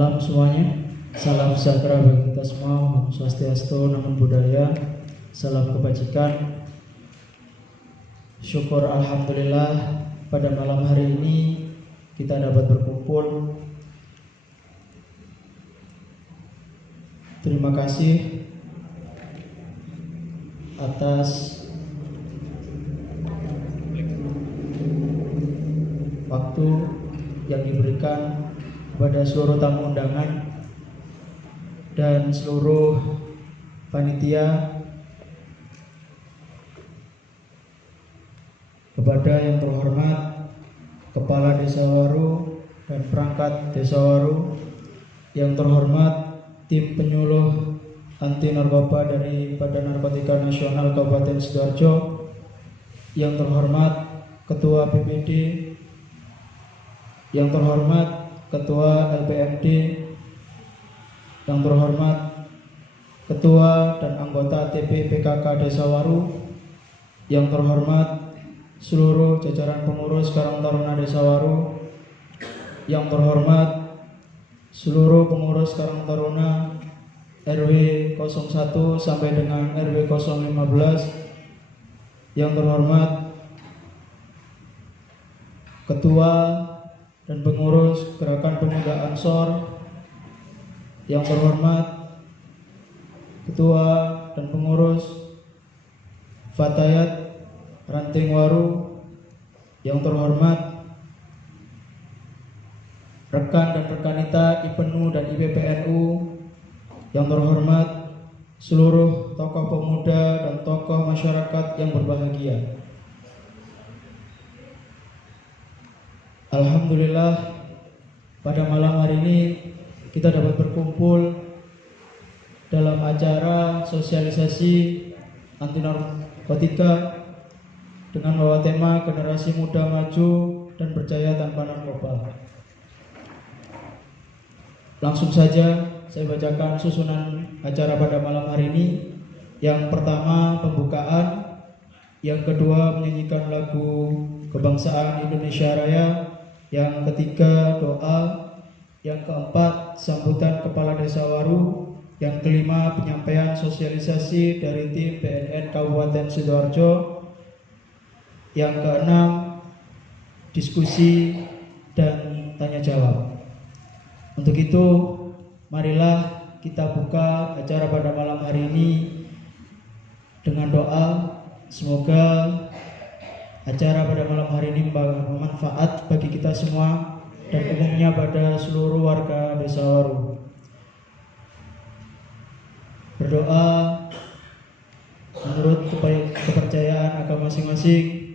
malam semuanya. Salam sejahtera bagi kita semua. Om Swastiastu, Namo Buddhaya. Salam kebajikan. Syukur alhamdulillah pada malam hari ini kita dapat berkumpul. Terima kasih atas waktu yang diberikan kepada seluruh tamu undangan dan seluruh panitia, kepada yang terhormat Kepala Desa Waru dan perangkat Desa Waru, yang terhormat tim penyuluh anti narkoba dari Badan Narkotika Nasional Kabupaten Sidoarjo, yang terhormat Ketua BPD, yang terhormat Ketua LPMD, yang terhormat Ketua dan anggota TP PKK Desa Waru, yang terhormat seluruh jajaran pengurus Karang Taruna Desa Waru, yang terhormat seluruh pengurus Karang Taruna RW 01 sampai dengan RW 015, yang terhormat Ketua dan pengurus Gerakan Pemuda Ansor, yang terhormat Ketua dan pengurus Fatayat Ranting Waru, yang terhormat rekan dan rekanita IPENU dan IPPNU, yang terhormat seluruh tokoh pemuda dan tokoh masyarakat yang berbahagia. Alhamdulillah pada malam hari ini kita dapat berkumpul dalam acara sosialisasi anti narkotika dengan membawa tema generasi muda maju dan berjaya tanpa narkoba. Langsung saja saya bacakan susunan acara pada malam hari ini. Yang pertama pembukaan, yang kedua menyanyikan lagu kebangsaan Indonesia Raya, yang ketiga doa, yang keempat sambutan Kepala Desa Waru, yang kelima penyampaian sosialisasi dari tim BNN Kabupaten Sidoarjo, yang keenam diskusi dan tanya jawab. Untuk itu marilah kita buka acara pada malam hari ini dengan doa. Semoga acara pada malam hari ini bermanfaat bagi kita semua dan umumnya pada seluruh warga Desa Waru. Berdoa menurut kepercayaan agama masing-masing,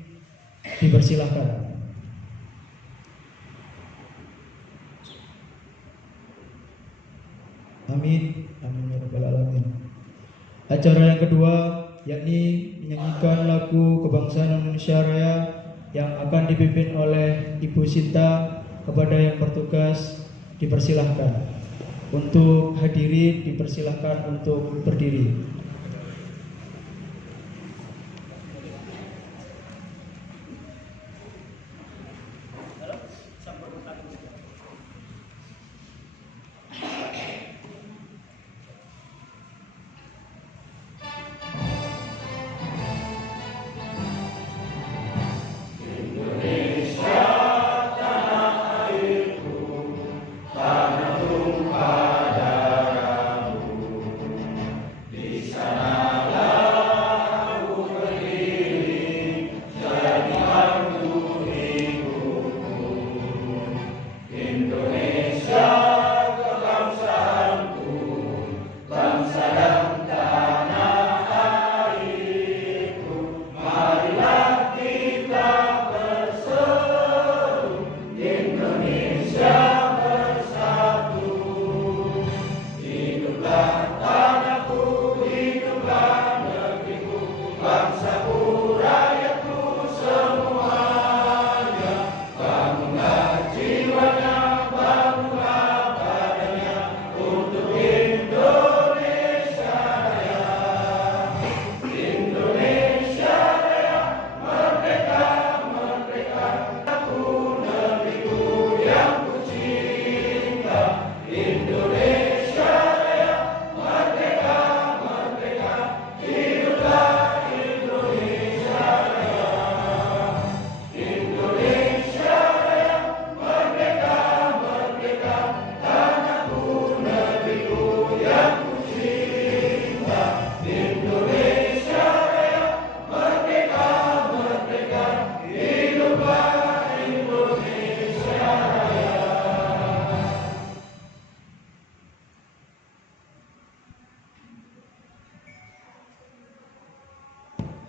dipersilahkan. Amin, amin ya rabbal alamin. Acara yang kedua yakni menyanyikan lagu kebangsaan Indonesia Raya yang akan dipimpin oleh Ibu Sinta. Kepada yang bertugas dipersilahkan. Untuk hadirin dipersilahkan untuk berdiri. Di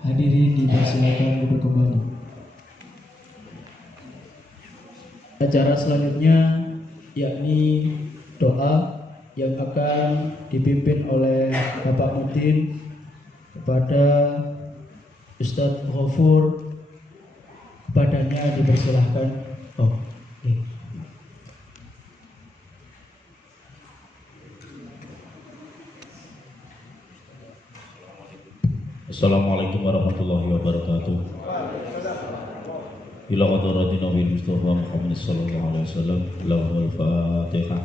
Hadirin dipersilakan duduk kembali. Acara selanjutnya yakni doa yang akan dipimpin oleh Bapak Mudin kepada Ustadz Ghafur. Kepadanya dipersilahkan. Assalamualaikum warahmatullahi wabarakatuh. Ila hadratin Nabi Mustafa Muhammad sallallahu alaihi wasallam. Lahul Fatihah.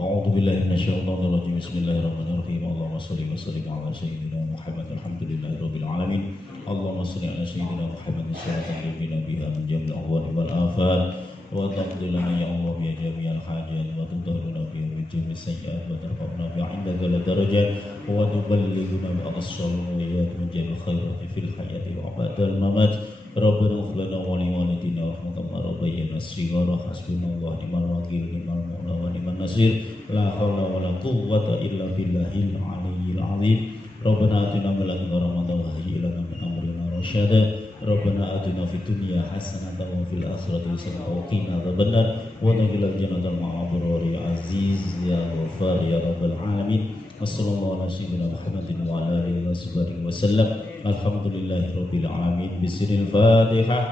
A'udzu billahi minasyaitonir rajim. Bismillahirrahmanirrahim. Allahumma shalli wa sallim ala sayyidina Muhammad. Alhamdulillahirabbil alamin. Allahumma shalli ala sayyidina Muhammad sallallahu biha min jamil ahwal wal afat. Wa taqdi lana ya Allah ya jami'al hajat wa tudhhiruna biha min jami'is sayyi'at wa tarfa'una biha 'inda darajat wa tuballighuna bi aqsal ghayat min jami'il khairati fil hayati wa ba'dal mamat. Rabbana ighfir lana wa li walidina warhamna kama rabbayana shighara. Hasbunallahu ni'mal wakeel ni'mal maula wa ni'man nasir. La haula wa la quwwata illa billahil aliyyil 'azim. Rabbana atina min ladunka rahmatan wa hayyi' lana min amrina rasyada. Rabbana atina fid dunya hasanatan wa fil akhirati hasanatan wa qina adzabannar wa adkhilna jannatal ma'abrar ya aziz ya ghafar ya rabbal alamin. Wassallallahu ala sayyidina Muhammadin wa ala alihi wa sallam. Alhamdulillahi rabbil alamin. Bismillahil Fatihah.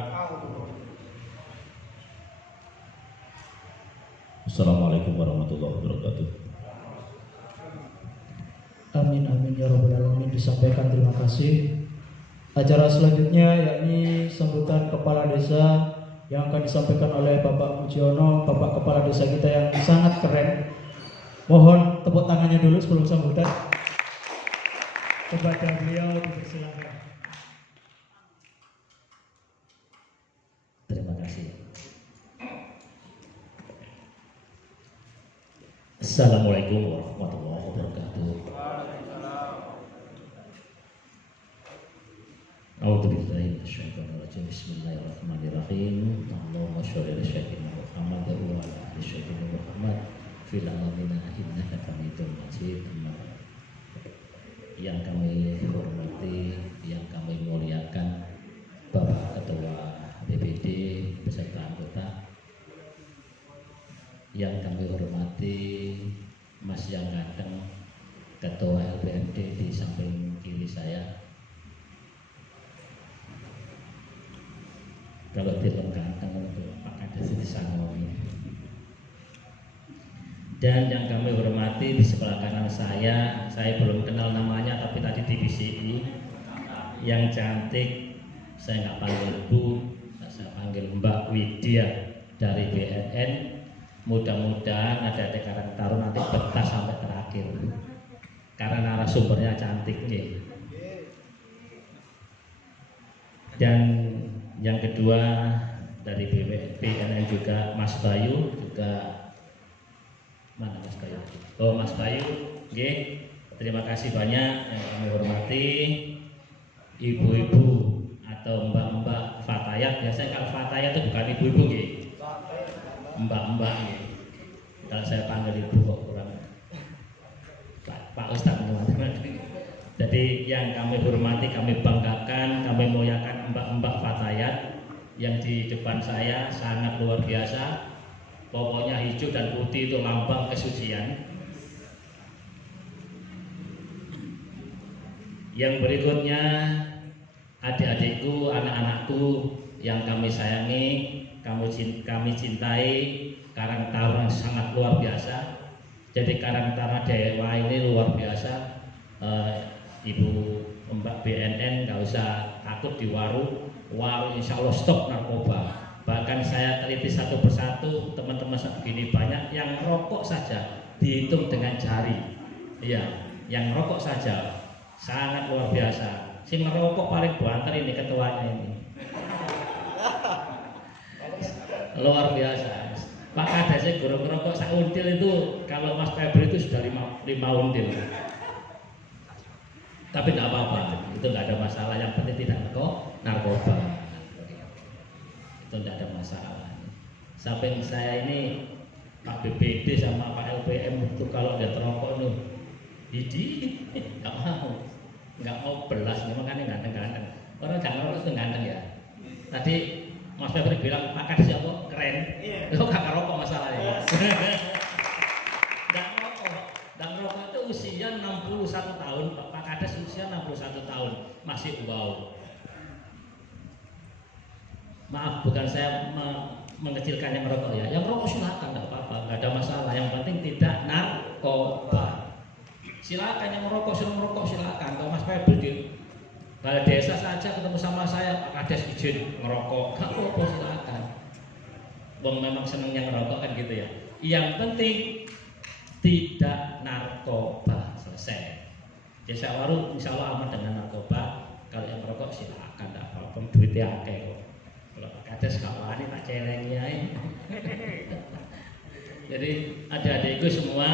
Assalamualaikum warahmatullahi wabarakatuh. Amin amin ya rabbal alamin. Disampaikan terima kasih. Acara selanjutnya yakni sambutan kepala desa yang akan disampaikan oleh Bapak Mujiono, Bapak Kepala Desa kita yang sangat keren. Mohon tepuk tangannya dulu sebelum sambutan. Kepada beliau dipersilakan. Terima kasih. Assalamualaikum warahmatullahi wabarakatuh. A'udzubillahi minasyaitonir rajim. Bismillahirrahmanirrahim. Allahumma sholli ala sayyidina Muhammad wa ala ali sayyidina Muhammad fil alamin innaka Hamidum Majid. Yang kami hormati, yang kami muliakan Bapak Ketua BPD beserta anggota, yang kami hormati Mas yang ganteng Ketua LPMD di samping kiri saya. Kalau film ganteng untuk Pak Kades di Sangowi. Dan yang kami hormati di sebelah kanan saya belum kenal namanya tapi tadi di BCI, yang cantik, saya nggak panggil Bu, saya panggil Mbak Widya dari BNN. Mudah-mudahan ada Karang Taruna nanti betah sampai terakhir, karena narasumbernya cantik nih. Dan yang kedua dari BNN juga Mas Bayu, juga mana Mas Bayu? Oh Mas Bayu, okay. Terima kasih banyak yang kami hormati ibu-ibu atau mbak-mbak Fatayat. Biasanya kalau Fatayat itu bukan ibu-ibu, okay. Mbak-mbak, okay. Kalau saya panggil ibu kok kurang Pak Ustadz teman-teman. Jadi yang kami hormati, kami banggakan, kami muliakan mbak-mbak Fatayat yang di depan saya sangat luar biasa. Pokoknya hijau dan putih itu lambang kesucian. Yang berikutnya adik-adikku, anak-anakku yang kami sayangi, kami cintai, Karang Taruna sangat luar biasa. Jadi Karang Taruna Dewa ini luar biasa. Ibu Mbak BNN nggak usah takut di warung insya Allah stop narkoba. Bahkan saya teliti satu persatu, teman-teman begini banyak yang rokok saja dihitung dengan jari. Iya, yang rokok saja sangat luar biasa. Si ngerokok paling banter ini ketuanya ini. Luar biasa. Pak Kades guru ngerokok sak until itu, kalau Mas Febri itu sudah 5 until. Tapi tidak apa-apa, itu tidak ada masalah. Yang penting tidak narkoba, itu tidak ada masalah. Samping saya ini Pak BPD sama Pak LPM itu kalau dia terokok itu jadi nggak mau belas, makanya ganteng-ganteng. Orang jangan rokok itu ganteng ya. Tadi Mas Febri bilang Pak Kades apa keren, lo gak rokok masalahnya. Nggak rokok, dan rokok itu usia 61 tahun, Pak Kades usia 61 tahun masih wow. Maaf, bukan saya mengecilkan yang merokok ya. Yang merokok silakan, nggak apa-apa, nggak ada masalah. Yang penting tidak narkoba. Silakan yang merokok, silakan. Kalau Mas Febri di balai desa saja ketemu sama saya, Pak Kades izin ngerokok, nggak apa-apa, silakan. Bang memang seneng yang ngerokok kan gitu ya. Yang penting tidak narkoba, selesai. Desa Waru insya Allah aman dengan narkoba. Kalau yang merokok silakan, nggak apa-apa, duitnya akeh kok. Kalau Pak Kades gak wani tak celengi ae. Jadi adik-adikku semua,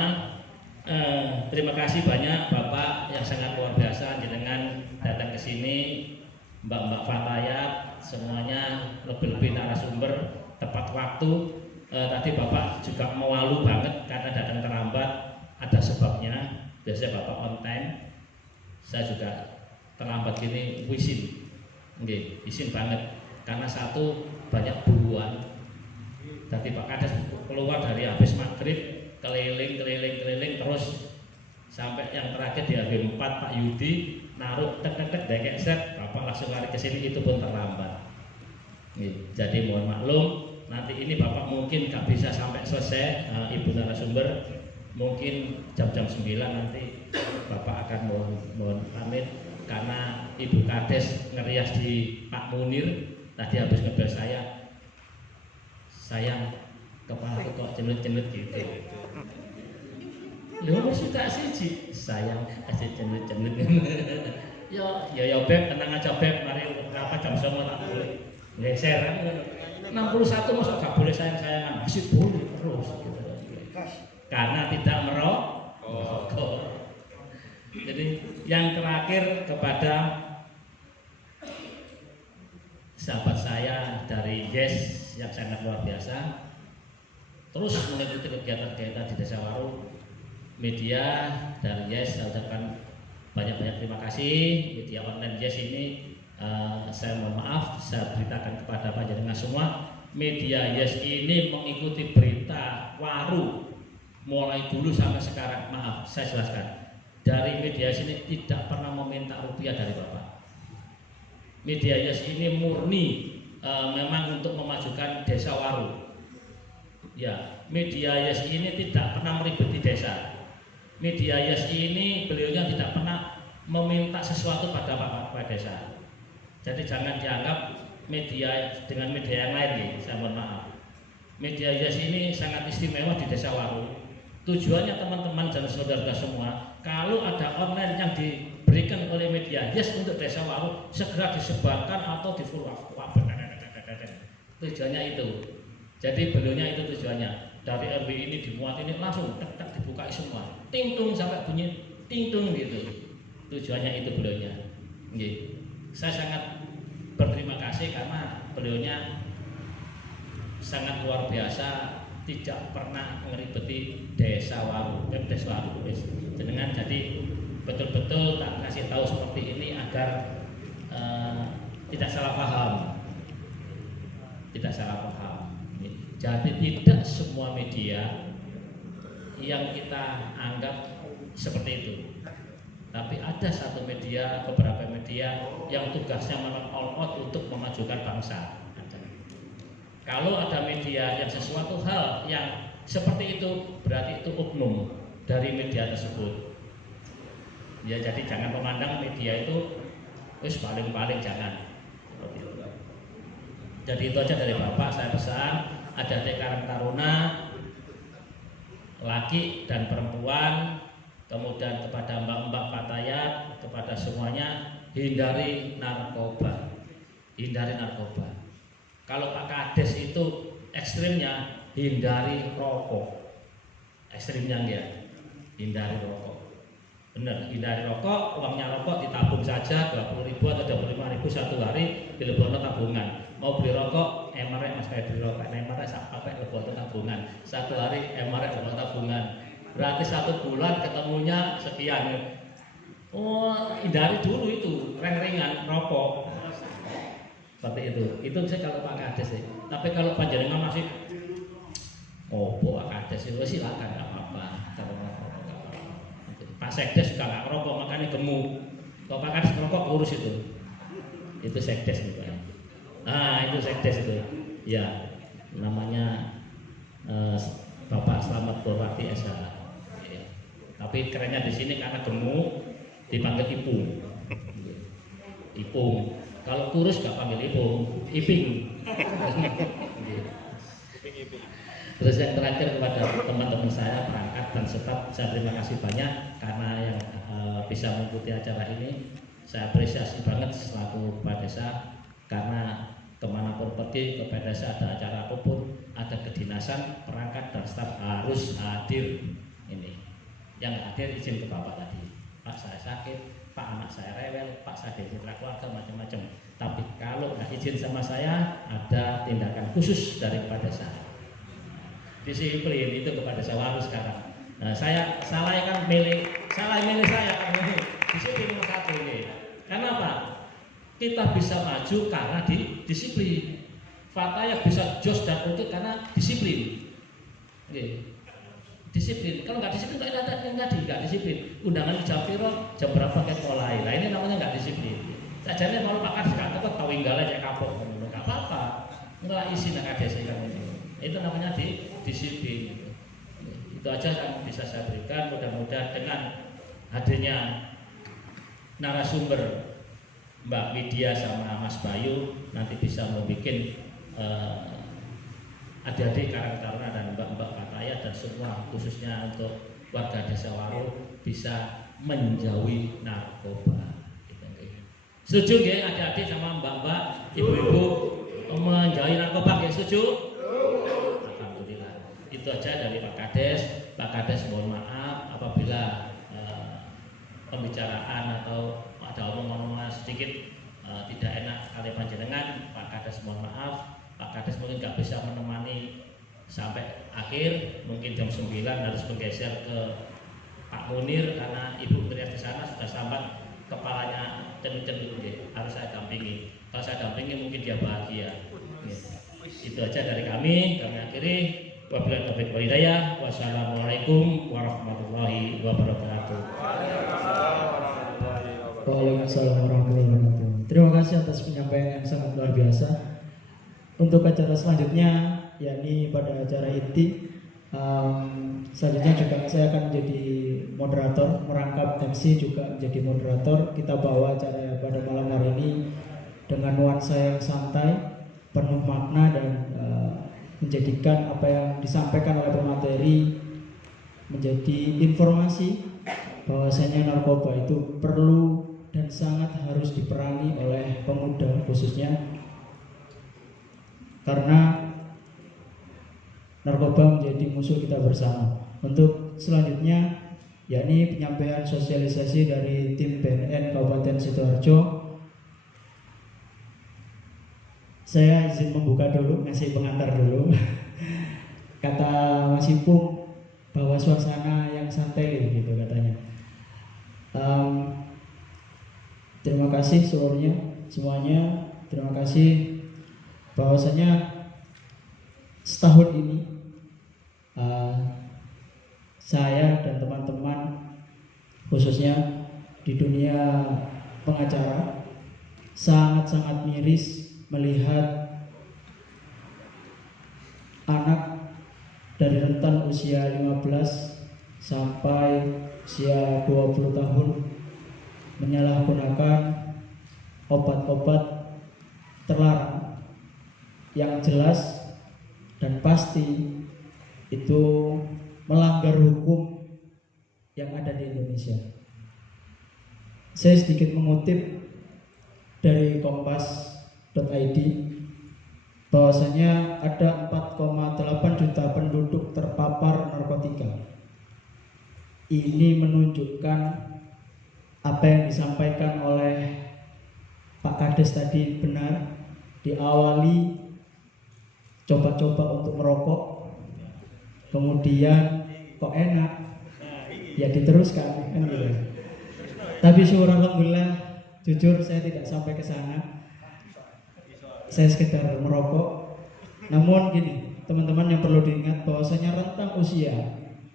terima kasih banyak Bapak yang sangat luar biasa jenengan datang ke sini, Mbak-mbak Fatayat, semuanya lebih-lebih narasumber tepat waktu. Tadi Bapak juga malu banget karena datang terlambat, ada sebabnya. Biasanya Bapak on time, saya juga terlambat gini, izin, izin banget. Karena satu banyak buruan. Tadi Pak Kades keluar dari habis maghrib keliling terus sampai yang terakhir di HB4 Pak Yudi naruh tek dekek set, Bapak langsung lari ke sini, itu pun terlambat. Jadi mohon maklum, nanti ini Bapak mungkin gak bisa sampai selesai, Ibu narasumber, mungkin jam-jam 9 nanti Bapak akan mohon pamit karena Ibu Kades ngerias di Pak Munir. Tadi habis ngebel saya, sayang kepala kok cenut-cenut gitu. Lu suka sih, sayang kasih cenut-cenut. Ya Beb, tenang aja Beb, mari berapa jam semua tak boleh geser. 61 masuk gak boleh sayang-sayangan, masih boleh terus gitu. Karena tidak merokok. Jadi yang terakhir kepada sahabat saya dari Yes yang sangat luar biasa, terus mengikuti kegiatan-kegiatan di Desa Waru, media dari Yes, saya ucapkan banyak-banyak terima kasih. Media online Yes ini, saya mohon maaf, saya beritakan kepada panjenengan semua, media Yes ini mengikuti berita Waru mulai dulu sampai sekarang. Maaf, saya jelaskan, dari media sini tidak pernah meminta rupiah dari Bapak. Media Yes ini murni memang untuk memajukan Desa Waru. Ya, media Yes ini tidak pernah meribeti desa. Media Yes ini beliaunya tidak pernah meminta sesuatu pada Pak Desa. Jadi jangan dianggap media dengan media yang lain nih, saya mohon maaf. Media Yes ini sangat istimewa di Desa Waru. Tujuannya teman-teman dan saudara semua, kalau ada online yang diberikan oleh media Yes untuk Desa Waru, segera disebarkan atau di-follow. Tujuannya itu. Jadi beliaunya itu tujuannya. Dari RW ini dimuat ini langsung tak dibuka semua. Ting-tung sampai bunyi ting-tung gitu. Tujuannya itu beliaunya. Saya sangat berterima kasih karena beliaunya sangat luar biasa, tidak pernah ngeribeti Desa Waru, Desa Waru. Dengan jadi betul-betul tak kasih tahu seperti ini agar tidak salah paham. Tidak salah paham. Jadi tidak semua media yang kita anggap seperti itu. Tapi ada satu media, beberapa media yang tugasnya memang all out untuk memajukan bangsa. Kalau ada media yang sesuatu hal yang seperti itu, berarti itu oknum dari media tersebut. Ya, jadi jangan memandang media itu paling-paling, jangan. Jadi itu aja dari Bapak, saya pesan ada Karang Taruna, laki dan perempuan, kemudian kepada mbak-mbak Fatayat, kepada semuanya, hindari narkoba. Hindari narkoba. Kalau Pak Kades itu ekstrimnya hindari rokok. Ekstrimnya enggak, hindari rokok. Benar, hindari rokok, uangnya rokok ditabung saja 20.000 atau 25.000 satu hari di Lebono tabungan. Mau beli rokok, emarek Mas kayak beli rokok, emarek sak pakai Lebono tabungan. Satu hari MR dapat tabungan. Berarti 1 bulan ketemunya sekian. Oh, hindari dulu itu ring-ringan rokok. Seperti itu. Itu saya kalau Pak Kades sih. Tapi kalau panjenengan masih Pak Kades itu silakan, nggak apa-apa. Pak Sekdes juga nggak ngerokok, makanya gemuk. Kalau Pak Kades ngerokok urus itu. Itu Sekdes itu. Nah, itu Sekdes itu. Ya, namanya Bapak Slamet Purwati SH. Ya. Tapi kerennya di sini karena gemuk dipanggil Ipung. Ipung. Kalau kurus gak panggil Ipung, Iping. Terus yang terakhir kepada teman-teman saya perangkat dan staf, saya terima kasih banyak karena yang bisa mengikuti acara ini. Saya apresiasi banget selaku Kepala Desa karena kemanapun pergi ke desa ada acara apapun, ada kedinasan, perangkat dan staf harus hadir. Ini yang hadir izin ke Bapak tadi, Pak saya sakit, Pak anak saya rewel, Pak saya citra keluarga macam-macam. Tapi kalau nggak izin sama saya, ada tindakan khusus dari Kepala Desa. Disiplin itu Kepala Desa harus sekarang. Nah, saya salah milih saya kan ini. Disiplin nomor 1 ini. Kenapa? Kita bisa maju karena disiplin. Fataya bisa jos dan untuk karena disiplin. Oke. Disiplin. Kalau nggak disiplin nggak ada yang tadi nggak disiplin. Undangan jam piro, jam berapa kayak mulai. Nah ini namanya nggak disiplin. Sajane mau Pak Kades gak tetap tahu inggale cek kapok. Nggak apa-apa. Nggak isi nak Kades kan itu. Itu namanya disiplin. Itu aja yang bisa saya berikan. Mudah-mudahan dengan hadirnya narasumber Mbak Widya sama Mas Bayu nanti bisa membuat adik-adik Karang Taruna dan Mbak-mbak Fataya dan semua khususnya untuk warga Desa Waru bisa menjauhi narkoba. Setuju nggih adik-adik sama mbak-mbak, ibu-ibu menjauhi narkoba nggih setuju? Alhamdulillah. Itu aja dari Pak Kades. Pak Kades mohon maaf apabila pembicaraan atau ada omongan-omongan sedikit tidak enak kali panjenengan. Pak Kades mohon maaf. Pak Kades mungkin nggak bisa menemani sampai akhir, mungkin jam 9 harus bergeser ke Pak Munir karena Ibu Menteri di sana sudah sambat kepalanya cenut-cenut, harus saya dampingi. Kalau saya dampingi mungkin dia bahagia. Itu aja dari kami akhiri. Wabillahi taufiq wal hidayah. Wassalamualaikum warahmatullahi wabarakatuh. Waalaikumsalam warahmatullahi wabarakatuh. Terima kasih atas penyampaian yang sangat luar biasa. Untuk acara selanjutnya, yakni pada acara inti, selanjutnya juga saya akan menjadi moderator, merangkap MC juga menjadi moderator. Kita bawa acara pada malam hari ini dengan nuansa yang santai, penuh makna dan menjadikan apa yang disampaikan oleh pemateri menjadi informasi bahwasanya narkoba itu perlu dan sangat harus diperangi oleh pemuda khususnya. Karena narkoba menjadi musuh kita bersama. Untuk selanjutnya, yakni penyampaian sosialisasi dari tim BNN Kabupaten Sidoarjo. Saya izin membuka dulu, ngasih pengantar dulu. Kata Mas Ipung bahwa suasana yang santai gitu katanya. Terima kasih semuanya. Terima kasih. Bahwasanya setahun ini saya dan teman-teman khususnya di dunia pengacara sangat-sangat miris melihat anak dari rentan usia 15 sampai usia 20 tahun menyalahgunakan obat-obat terlarang yang jelas dan pasti itu melanggar hukum yang ada di Indonesia. Saya sedikit mengutip dari kompas.id bahwasanya ada 4,8 juta penduduk terpapar narkotika. Ini menunjukkan apa yang disampaikan oleh Pak Kades tadi benar, diawali coba-coba untuk merokok, kemudian kok enak, ya diteruskan kan gitu. Tapi syukur alhamdulillah, jujur saya tidak sampai ke sana. Saya sekedar merokok. Namun gini, teman-teman yang perlu diingat bahwasanya rentang usia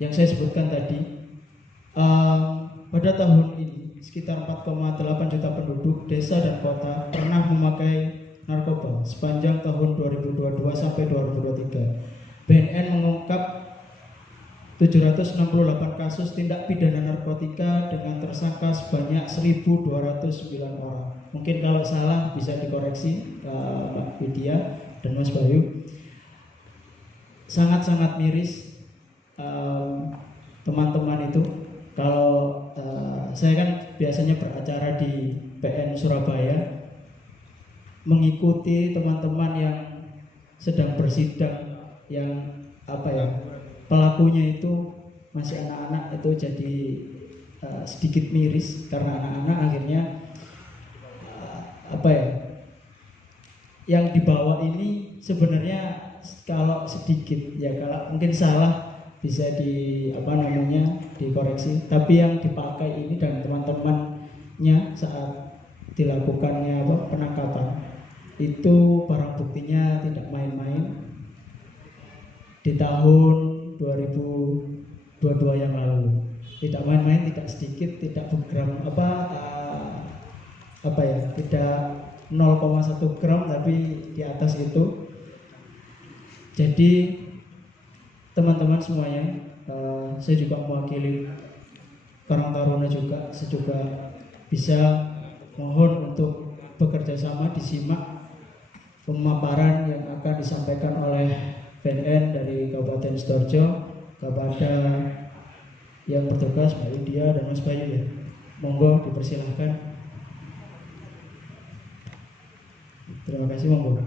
yang saya sebutkan tadi, pada tahun ini sekitar 4,8 juta penduduk desa dan kota pernah memakai narkoba sepanjang tahun 2022 sampai 2023. BNN mengungkap 768 kasus tindak pidana narkotika dengan tersangka sebanyak 1.209 orang. Mungkin kalau salah bisa dikoreksi Mbak Widya dan Mas Bayu. Sangat-sangat miris teman-teman itu. Kalau saya kan biasanya beracara di PN Surabaya, mengikuti teman-teman yang sedang bersidang, yang pelakunya itu masih anak-anak, itu jadi sedikit miris karena anak-anak akhirnya yang dibawa ini sebenarnya kalau sedikit ya, kalau mungkin salah bisa dikoreksi, tapi yang dipakai ini dan teman-temannya saat dilakukannya penangkapan itu barang buktinya tidak main-main. Di tahun 2022 yang lalu tidak main-main, tidak sedikit, tidak bergram tidak 0,1 gram, tapi di atas itu. Jadi teman-teman semuanya, saya juga mewakili Karang Taruna juga, saya juga bisa mohon untuk bekerja sama, disimak pemaparan yang akan disampaikan oleh BNN dari Kabupaten Sidoarjo kepada yang bertugas, Mbak Widya dan Mas Bayu ya. Monggo dipersilahkan. Terima kasih, monggo.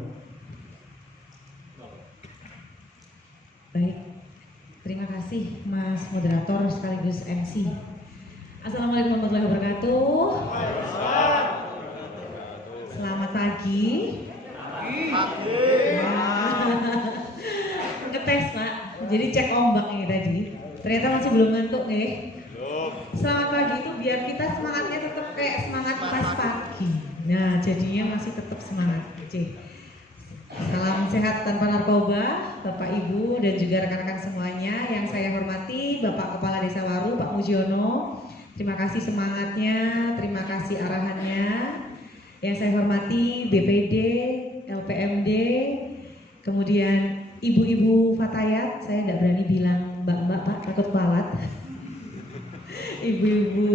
Baik, terima kasih Mas Moderator sekaligus MC. Assalamualaikum warahmatullahi wabarakatuh. Selamat pagi. Ngetes Pak, jadi cek ombak ini tadi. Ternyata masih belum ngantuk nih. Selamat pagi itu biar kita semangatnya tetap kayak semangat pas pagi. Nah, jadinya masih tetap semangat. Salam sehat tanpa narkoba, Bapak Ibu dan juga rekan-rekan semuanya yang saya hormati, Bapak Kepala Desa Waru, Pak Mujiono. Terima kasih semangatnya, terima kasih arahannya. Yang saya hormati BPD, LPMD, kemudian Ibu-ibu Fatayat, saya tidak berani bilang Mbak-mbak Pak, takut kualat. Ibu-ibu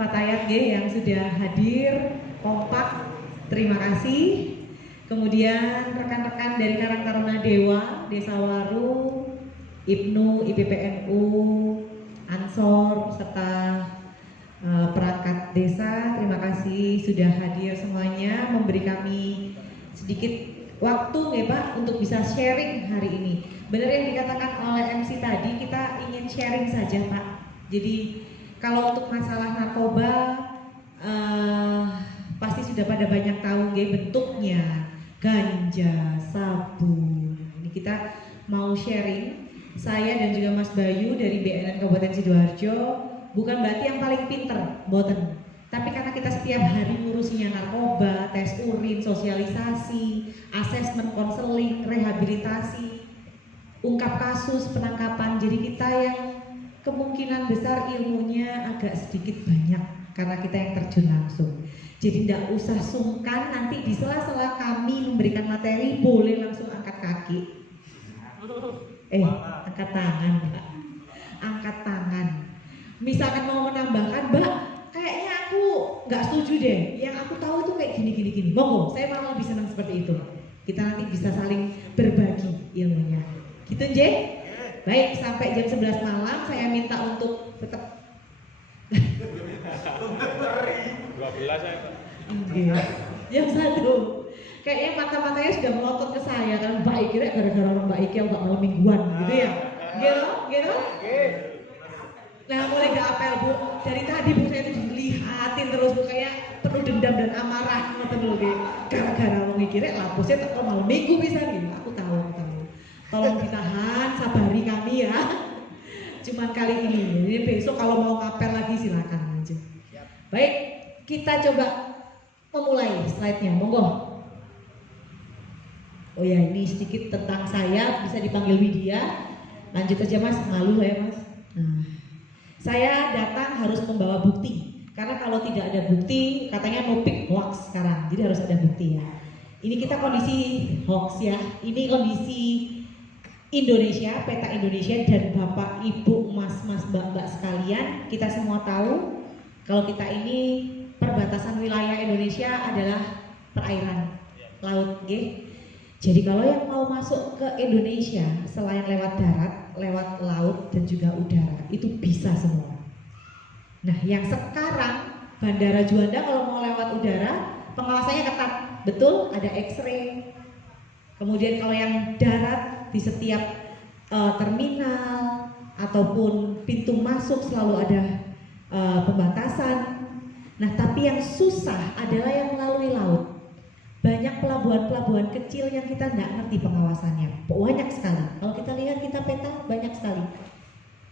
Fatayat yang sudah hadir, kompak, terima kasih. Kemudian rekan-rekan dari Karang Taruna Dewa, Desa Waru, IPNU, IPPNU, Ansor, serta perangkat desa, terima kasih sudah hadir semuanya, memberi kami sedikit waktu ya Pak untuk bisa sharing hari ini. Benar yang dikatakan oleh MC tadi, kita ingin sharing saja Pak. Jadi kalau untuk masalah narkoba pasti sudah pada banyak tahu bentuknya, ganja, sabu. Ini kita mau sharing. Saya dan juga Mas Bayu dari BNN Kabupaten Sidoarjo bukan berarti yang paling pinter, boten. Tapi karena kita setiap hari ngurusinya narkoba, tes urin, sosialisasi, asesmen, konseling, rehabilitasi, ungkap kasus, penangkapan. Jadi kita yang kemungkinan besar ilmunya agak sedikit banyak karena kita yang terjun langsung. Jadi tidak usah sungkan, nanti di sela-sela kami memberikan materi boleh langsung angkat kaki. Angkat tangan Mbak. Angkat tangan. Misalkan mau menambahkan, Mbak, kayaknya aku nggak setuju deh. Yang aku tahu itu kayak gini. Monggo, saya malah lebih senang seperti itu. Kita nanti bisa saling berbagi ilmunya. Gitu, J? Baik, sampai jam 11 malam saya minta untuk tetap 12 ya Pak. Iya. Yang satu, kayaknya mata-matanya sudah melotot ke saya kan Mbak Iki gara-gara orang Mbak Iki nggak malam mingguan gitu ya. Gitu. Nah mulai gak apel Bu, dari tadi Bu saya itu dilihatin terus Bu kayak penuh dendam dan amarah ngoten lho nggih. Gara-gara wong iki rek lapusnya tak malam minggu bisa gitu. Aku tahu. Tolong ditahan, sabari kami ya. banget kali ini. Jadi besok kalau mau ngapel lagi silakan aja. Baik, kita coba memulai slide-nya. Monggo. Oh ya, ini sedikit tentang saya, bisa dipanggil Widya. Lanjut aja Mas, malu ya Mas. Nah, saya datang harus membawa bukti. Karena kalau tidak ada bukti, katanya no pick hoax sekarang. Jadi harus ada bukti ya. Ini kita kondisi hoax ya. Ini kondisi Indonesia, peta Indonesia, dan Bapak, Ibu, Mas, Mbak sekalian, kita semua tahu kalau kita ini perbatasan wilayah Indonesia adalah perairan laut, okay? Jadi kalau yang mau masuk ke Indonesia selain lewat darat, lewat laut dan juga udara itu bisa semua. Nah, yang sekarang Bandara Juanda kalau mau lewat udara pengawasannya ketat, betul, ada X-ray. Kemudian kalau yang darat di setiap terminal ataupun pintu masuk selalu ada pembatasan. Nah, tapi yang susah adalah yang melalui laut. Banyak pelabuhan-pelabuhan kecil yang kita nggak ngerti pengawasannya, banyak sekali. Kalau kita lihat kita peta banyak sekali.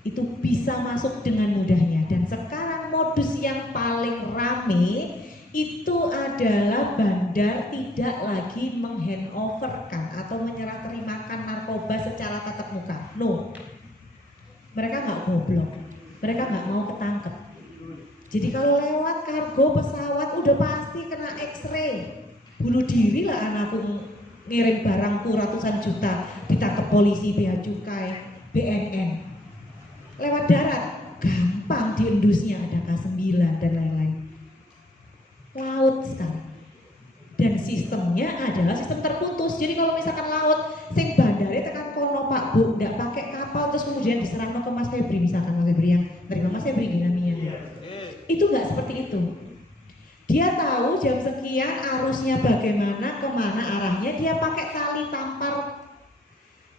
Itu bisa masuk dengan mudahnya. Dan sekarang modus yang paling rame itu adalah bandar tidak lagi menghandoverkan atau menyerah terimakan narkoba secara tatap muka. No, mereka nggak goblok, mereka nggak mau ketangkep. Jadi kalau lewat kargo pesawat udah pasti kena X-ray. Bunuh diri lah anakku ngirim barangku ratusan juta, ditangkap polisi, bea cukai, BNN. Lewat darat gampang diendusnya, ada K9 dan lain-lain. Laut sekarang, dan sistemnya adalah sistem terputus. Jadi kalau misalkan laut sing bandare tekan kono Pak Bu ndak pakai kapal terus kemudian diserahkan ke Mas Febri, misalkan Mas Febri yang terima Mas Febri dinamanya, itu nggak seperti itu. Dia tahu jam sekian arusnya bagaimana, kemana arahnya, dia pakai tali tampar,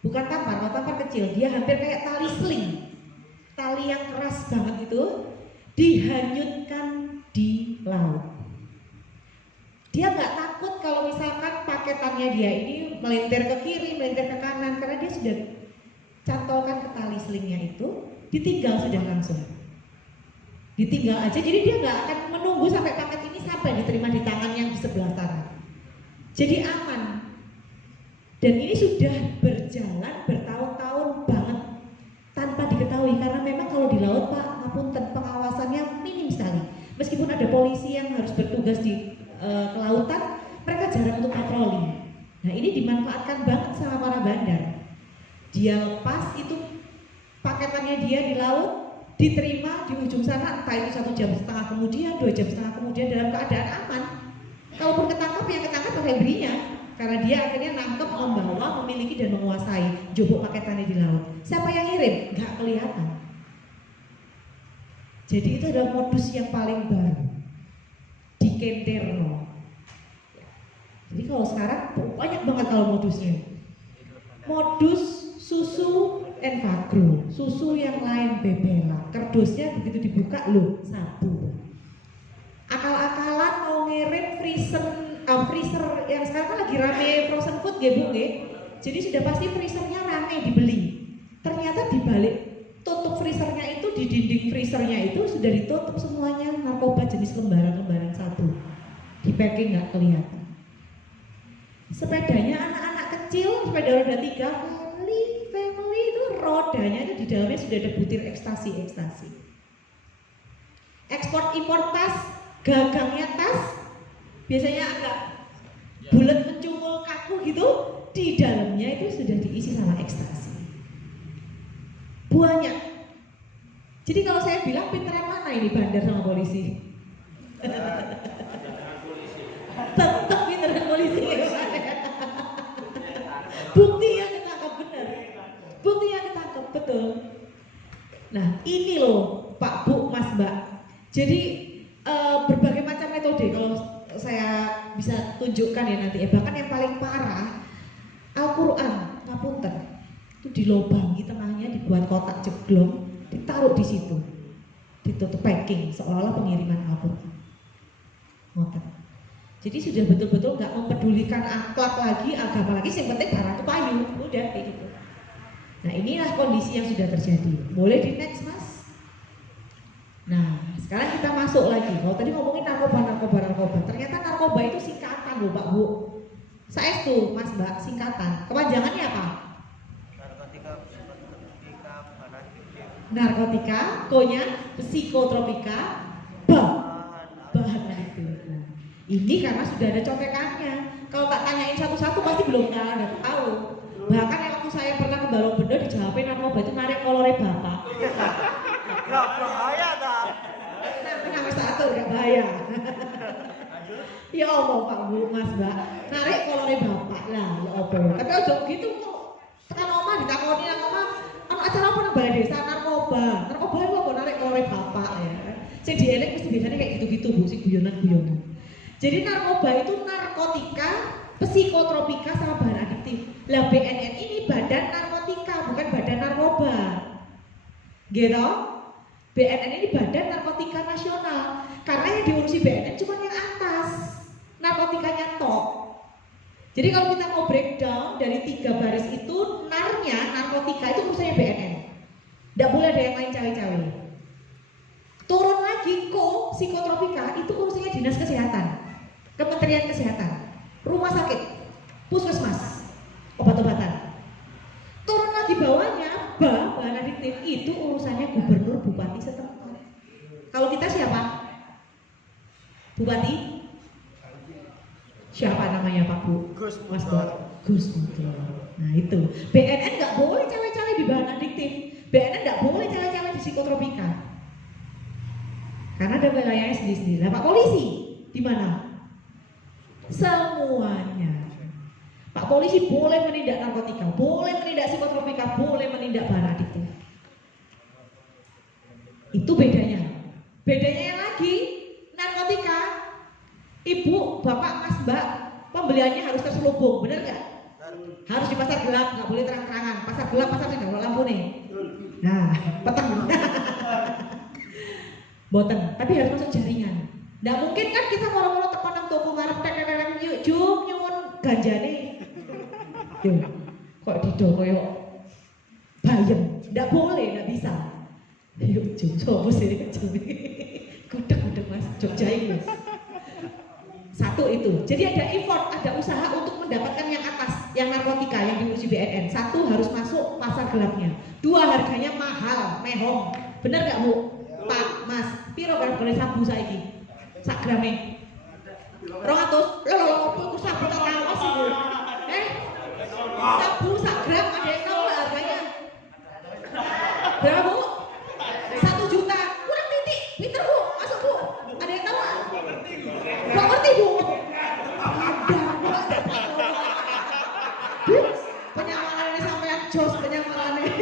bukan tampar, kalau tampar kecil, dia hampir kayak tali sling, tali yang keras banget itu dihanyutkan di laut. Dia nggak takut kalau misalkan paketannya dia ini melintir ke kiri, melintir ke kanan, karena dia sudah cantolkan ke tali selingnya itu, ditinggal sudah langsung. Ditinggal aja, jadi dia nggak akan menunggu sampai paket ini sampai diterima di tangan yang di sebelah sana. Jadi aman. Dan ini sudah berjalan bertahun-tahun banget tanpa diketahui, karena memang kalau di laut Pak, ngapunten, pengawasannya minim sekali. Meskipun ada polisi yang harus bertugas di kelautan, mereka jarang untuk patroli. Nah, ini dimanfaatkan banget sama para bandar. Dia lepas itu paketannya dia di laut, diterima di ujung sana, entah itu 1 jam setengah kemudian, 2 jam setengah kemudian, dalam keadaan aman. Kalaupun ketangkap, yang ketangkap Febrinya, karena dia akhirnya nangkep, membawa, memiliki dan menguasai jobok paketannya di laut. Siapa yang ngirim? Nggak kelihatan. Jadi itu adalah modus yang paling baru di Kenterno. Jadi kalau sekarang banyak banget kalau modusnya. Modus susu Envagro, susu yang lain Bebela, kerdusnya begitu dibuka loh sabu. Akal-akalan mau ngirim freezer yang sekarang kan lagi rame frozen food ya Bu ya. Jadi sudah pasti freezernya rame dibeli. Ternyata dibalik tutup freezernya itu, di dinding freezernya itu sudah ditutup semuanya narkoba jenis lembaran-lembaran sabu. Di packing nggak kelihatan. Sepedanya anak-anak kecil, sepeda roda 3 family itu rodanya itu di dalamnya sudah ada butir ekstasi. Ekspor impor tas, gagangnya tas biasanya agak bulat mencungkul kaku gitu, di dalamnya itu sudah diisi sama ekstasi. Banyak. Jadi kalau saya bilang pinteran mana ini bandar sama polisi? Tetap pinteran polisi. Bukti yang ketangkap benar. Bukti yang ketangkap betul. Nah ini loh Pak Bu Mas Mbak. Jadi berbagai macam metode kalau saya bisa tunjukkan ya nanti ya. Bahkan yang paling parah Al-Quran, ngapunten, itu dilobangi tengahnya, dibuat kotak jeglong, ditaruh di situ, ditutup packing seolah-olah pengiriman Al-Quran. Ngoten. Jadi sudah betul-betul nggak mempedulikan akhlak lagi, agama lagi, yang penting barang itu payu, udah kayak gitu. Nah inilah kondisi yang sudah terjadi. Boleh di next Mas? Sekarang kita masuk lagi. Kalau tadi ngomongin narkoba. Ternyata narkoba itu singkatan loh Pak Bu. Saestu Mas Mbak, singkatan. Kepanjangannya apa? Narkotika, konya, psikotropika, bahan adiktif. Nah, ini karena sudah ada contekannya. Kalau tak tanyain satu-satu pasti belum ada tahu. Bahkan yang waktu saya pernah ke Balong Bendo dijawabin narkoba itu narik kolore bapak. Gak bahaya tak? Nah, nomor satu gak bahaya. Ya Allah Pak Bu, Mas Mbak, narik kolore bapak lah, ya Allah. Tapi ojo gitu kok. Tekan omah ditakoni nang omah, ana acara apa nang balai desa narkoba. Narkoba itu kok narik kolore bapak ya. Sing dielek mesti biasanya kayak gitu-gitu Bu, sing guyonan-guyonan. Jadi narkoba itu narkotika, psikotropika sama bahan adiktif. Lah BNN ini badan narkotika, bukan badan narkoba. Gitu? BNN ini badan narkotika nasional. Karena yang diurusi BNN cuma yang atas, narkotikanya tok. Jadi kalau kita mau breakdown dari 3 baris itu, narnya, narkotika itu urusannya BNN. Tidak boleh ada yang lain cawe-cawe. Turun lagi psikotropika itu urusannya Dinas Kesehatan, Kementerian Kesehatan, rumah sakit, puskesmas, obat-obatan. Turun lagi bawahnya, bahan adiktif itu urusannya gubernur, bupati setempat. Kalau kita siapa? Bupati? Siapa namanya Pak Bu? Mas Gus Mudo. Nah itu, BNN nggak boleh cawe-cawe di bahan adiktif. BNN nggak boleh cawe-cawe di psikotropika. Karena ada wilayahnya sendiri-sendiri. Nah Pak Polisi di mana? Semuanya. Pak Polisi boleh menindak narkotika, boleh menindak psikotropika, boleh menindak bahan adiktif. Itu bedanya. Bedanya yang lagi, narkotika, ibu, bapak, mas, mbak, pembeliannya harus terselubung, bener nggak? Harus di pasar gelap, nggak boleh terang-terangan. Pasar gelap, pasar tidak boleh lampu nih. Nah, peteng. Boten, tapi harus masuk jaringan. Nggak mungkin kan kita moro-moro tekan nang toko ngarep tek-tek yuk jum nyuwun ganjane. Yo, kok dido koyo bayem. Nggak boleh, nggak bisa. Yuk jum, sopo sih jum. Gudeg Mas, Jogja ini. Satu itu. Jadi ada effort, ada usaha untuk mendapatkan yang atas, yang narkotika yang diurusi BNN. Satu harus masuk pasar gelapnya. 2 harganya mahal, mehong. Bener nggak Bu? Pak, Mas, piro kan boleh sabu saiki? Sak grame. 200. Loh, aku sabu tak lawas iku. Sabu sak gram ada yang tahu nggak harganya? Berapa Bu? 1 juta. Kurang titik. Pinter Bu, masuk Bu. Ada yang tahu nggak? Nggak ngerti Bu. Bu, penyamalannya sampean jos penyamalannya.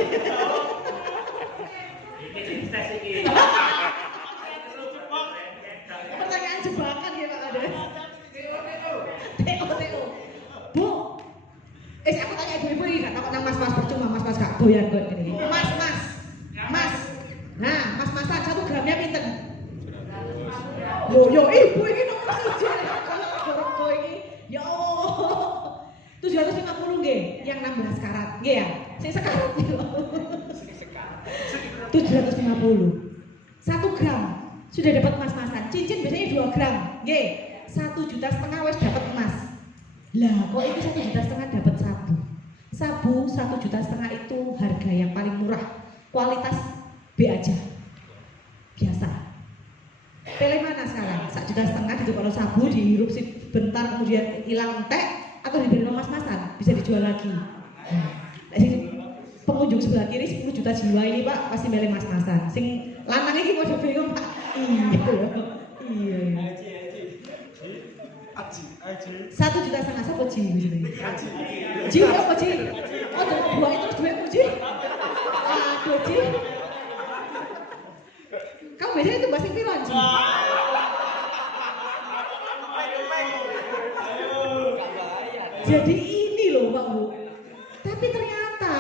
Pertanyaan jebakan ya Pak ada. TO. Bu, aku tanya ibu-ibu ini kan, takut nang mas-mas percuma mas-mas gak goyang kok ini. Mas. Nah, mas-masan 1 gramnya pinten? Yo ibu ini nomor 1 kalau gorok ini. Ya Allah. 750 nggih, yang 16 karat. Nggih ya? Sing sekarat iki lho. 750. 1 gram sudah dapat emas-emasan. Cincin biasanya 2 gram. Nggih. 1,5 juta wis dapat emas. Lah, kok ini 1,5 juta dapat sabu? Sabu 1,5 juta itu harga yang paling murah. Kualitas B aja. Biasa. Pilih mana sekarang? 1,5 juta gitu kalau sabu dihirup sebentar kemudian hilang entek atau diberi emas-emasan bisa dijual lagi. Pengunjung sebelah kiri 10 juta jiwa ini Pak pasti milih mas-masan. Sing lanang iki padha bingung Pak. Iya. 1,5 juta sapa ji jenenge? Ji apa ji? Oh, buah itu duitmu ji. Aduh ji. Kamu biasanya itu bahasa piron ji? Jadi ini loh Pak Bu. Tapi ternyata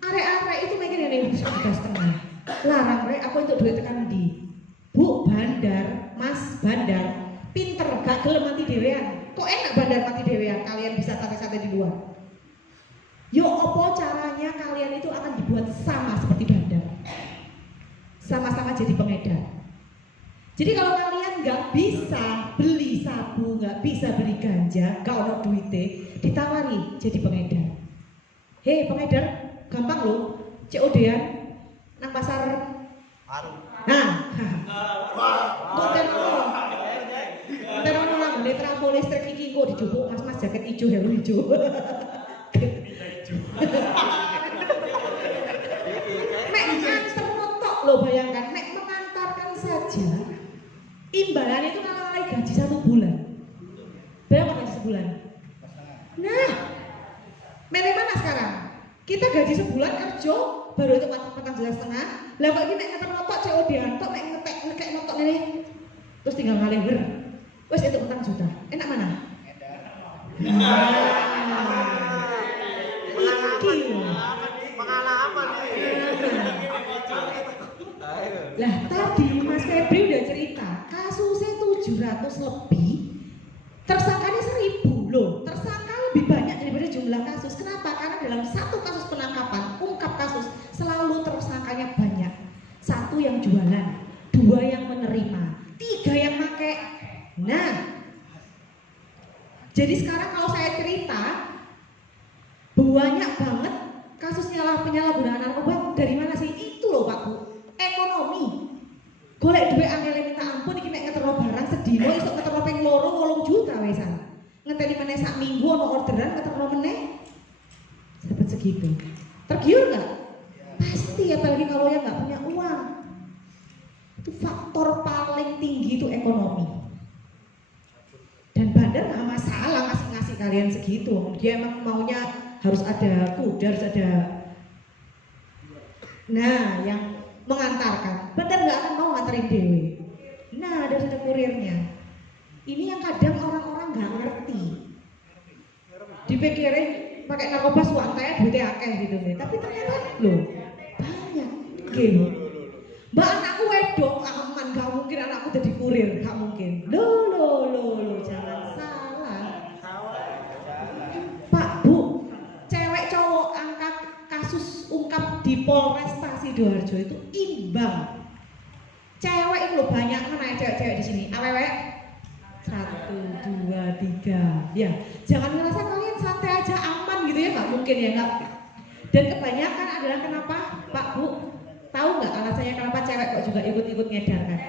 arek-arek itu mikir yang 1,5 larang rek aku untuk duit tekan di Bu bandar, Mas bandar pinter gak gelem mati dhewean. Kok enak bandar mati dhewean kalian bisa santai-santai di luar. Yo opo caranya kalian itu akan dibuat sama seperti bandar. Sama-sama jadi pengedar. Jadi kalau kalian nggak bisa beli sabu, nggak bisa beli ganja, nggak ono duite, ditawari jadi pengedar. Hei pengedar, gampang loh, COD-an nang pasar. Nah, konten ono nang ngene trafo listrik iki kok dijupuk mas-mas jaket ijo helm ijo. Mek nganter motok loh, bayangkan mek mengantarkan saja imbalannya itu kalau gaji 1 bulan. Berapa gaji sebulan? Nah, milih mana sekarang? Kita gaji sebulan kerja baru itu 4,5 juta. Lah kok iki nek ngeter motok COD-an tok mek ngekek motok ini. Terus tinggal ngalih ber. Wes itu 4 juta. Enak mana? Pengalaman Lah tadi Mas Febri udah cerita kasusnya 700 lebih, tersangkanya 1000 loh. Tersangka lebih banyak daripada jumlah kasus. Kenapa? Karena dalam satu kasus penangkapan, ungkap kasus, selalu tersangkanya banyak. 1 yang jualan, 2 yang menerima, 3 yang pakai. Nah, jadi sekarang kalau saya cerita banyak banget kasus penyalahgunaan narkoba. Dari mana sih? Itu loh Pak Bu, ekonomi. Golek duit angel minta ampun iki nek ngeterno barang sedina iso ngeterno ping 2 8 juta wesan. Ngenteni meneh sak minggu ono orderan ngeterno meneh dapat segitu. Tergiur nggak? Pasti, apalagi kalau yang nggak punya uang. Itu faktor paling tinggi itu ekonomi. Dan bandar nggak masalah ngasih kalian segitu. Dia emang maunya harus ada kuda, harus ada. Nah, yang mengantarkan, bandar nggak akan mau nganterin dewe. Nah, ada sudah kurirnya. Ini yang kadang orang-orang nggak ngerti. Dipikirin pakai narkoba suantanya duitnya akeh gitu nih. Tapi ternyata loh banyak gitu. Mbak anakku wedok aman, gak mungkin anakku jadi kurir, gak mungkin. Loh, jangan salah. Pak Bu, cewek cowok angkat kasus ungkap di Polresta Sidoarjo itu imbang. Cewek itu loh banyak kan ya cewek-cewek di sini. Awewek 1, 2, 3. Ya, jangan merasa kalian santai aja aman gitu ya, nggak mungkin ya nggak. Dan kebanyakan adalah kenapa Pak Bu? Tahu nggak alasannya kenapa cewek kok juga ikut-ikut ngedar kan?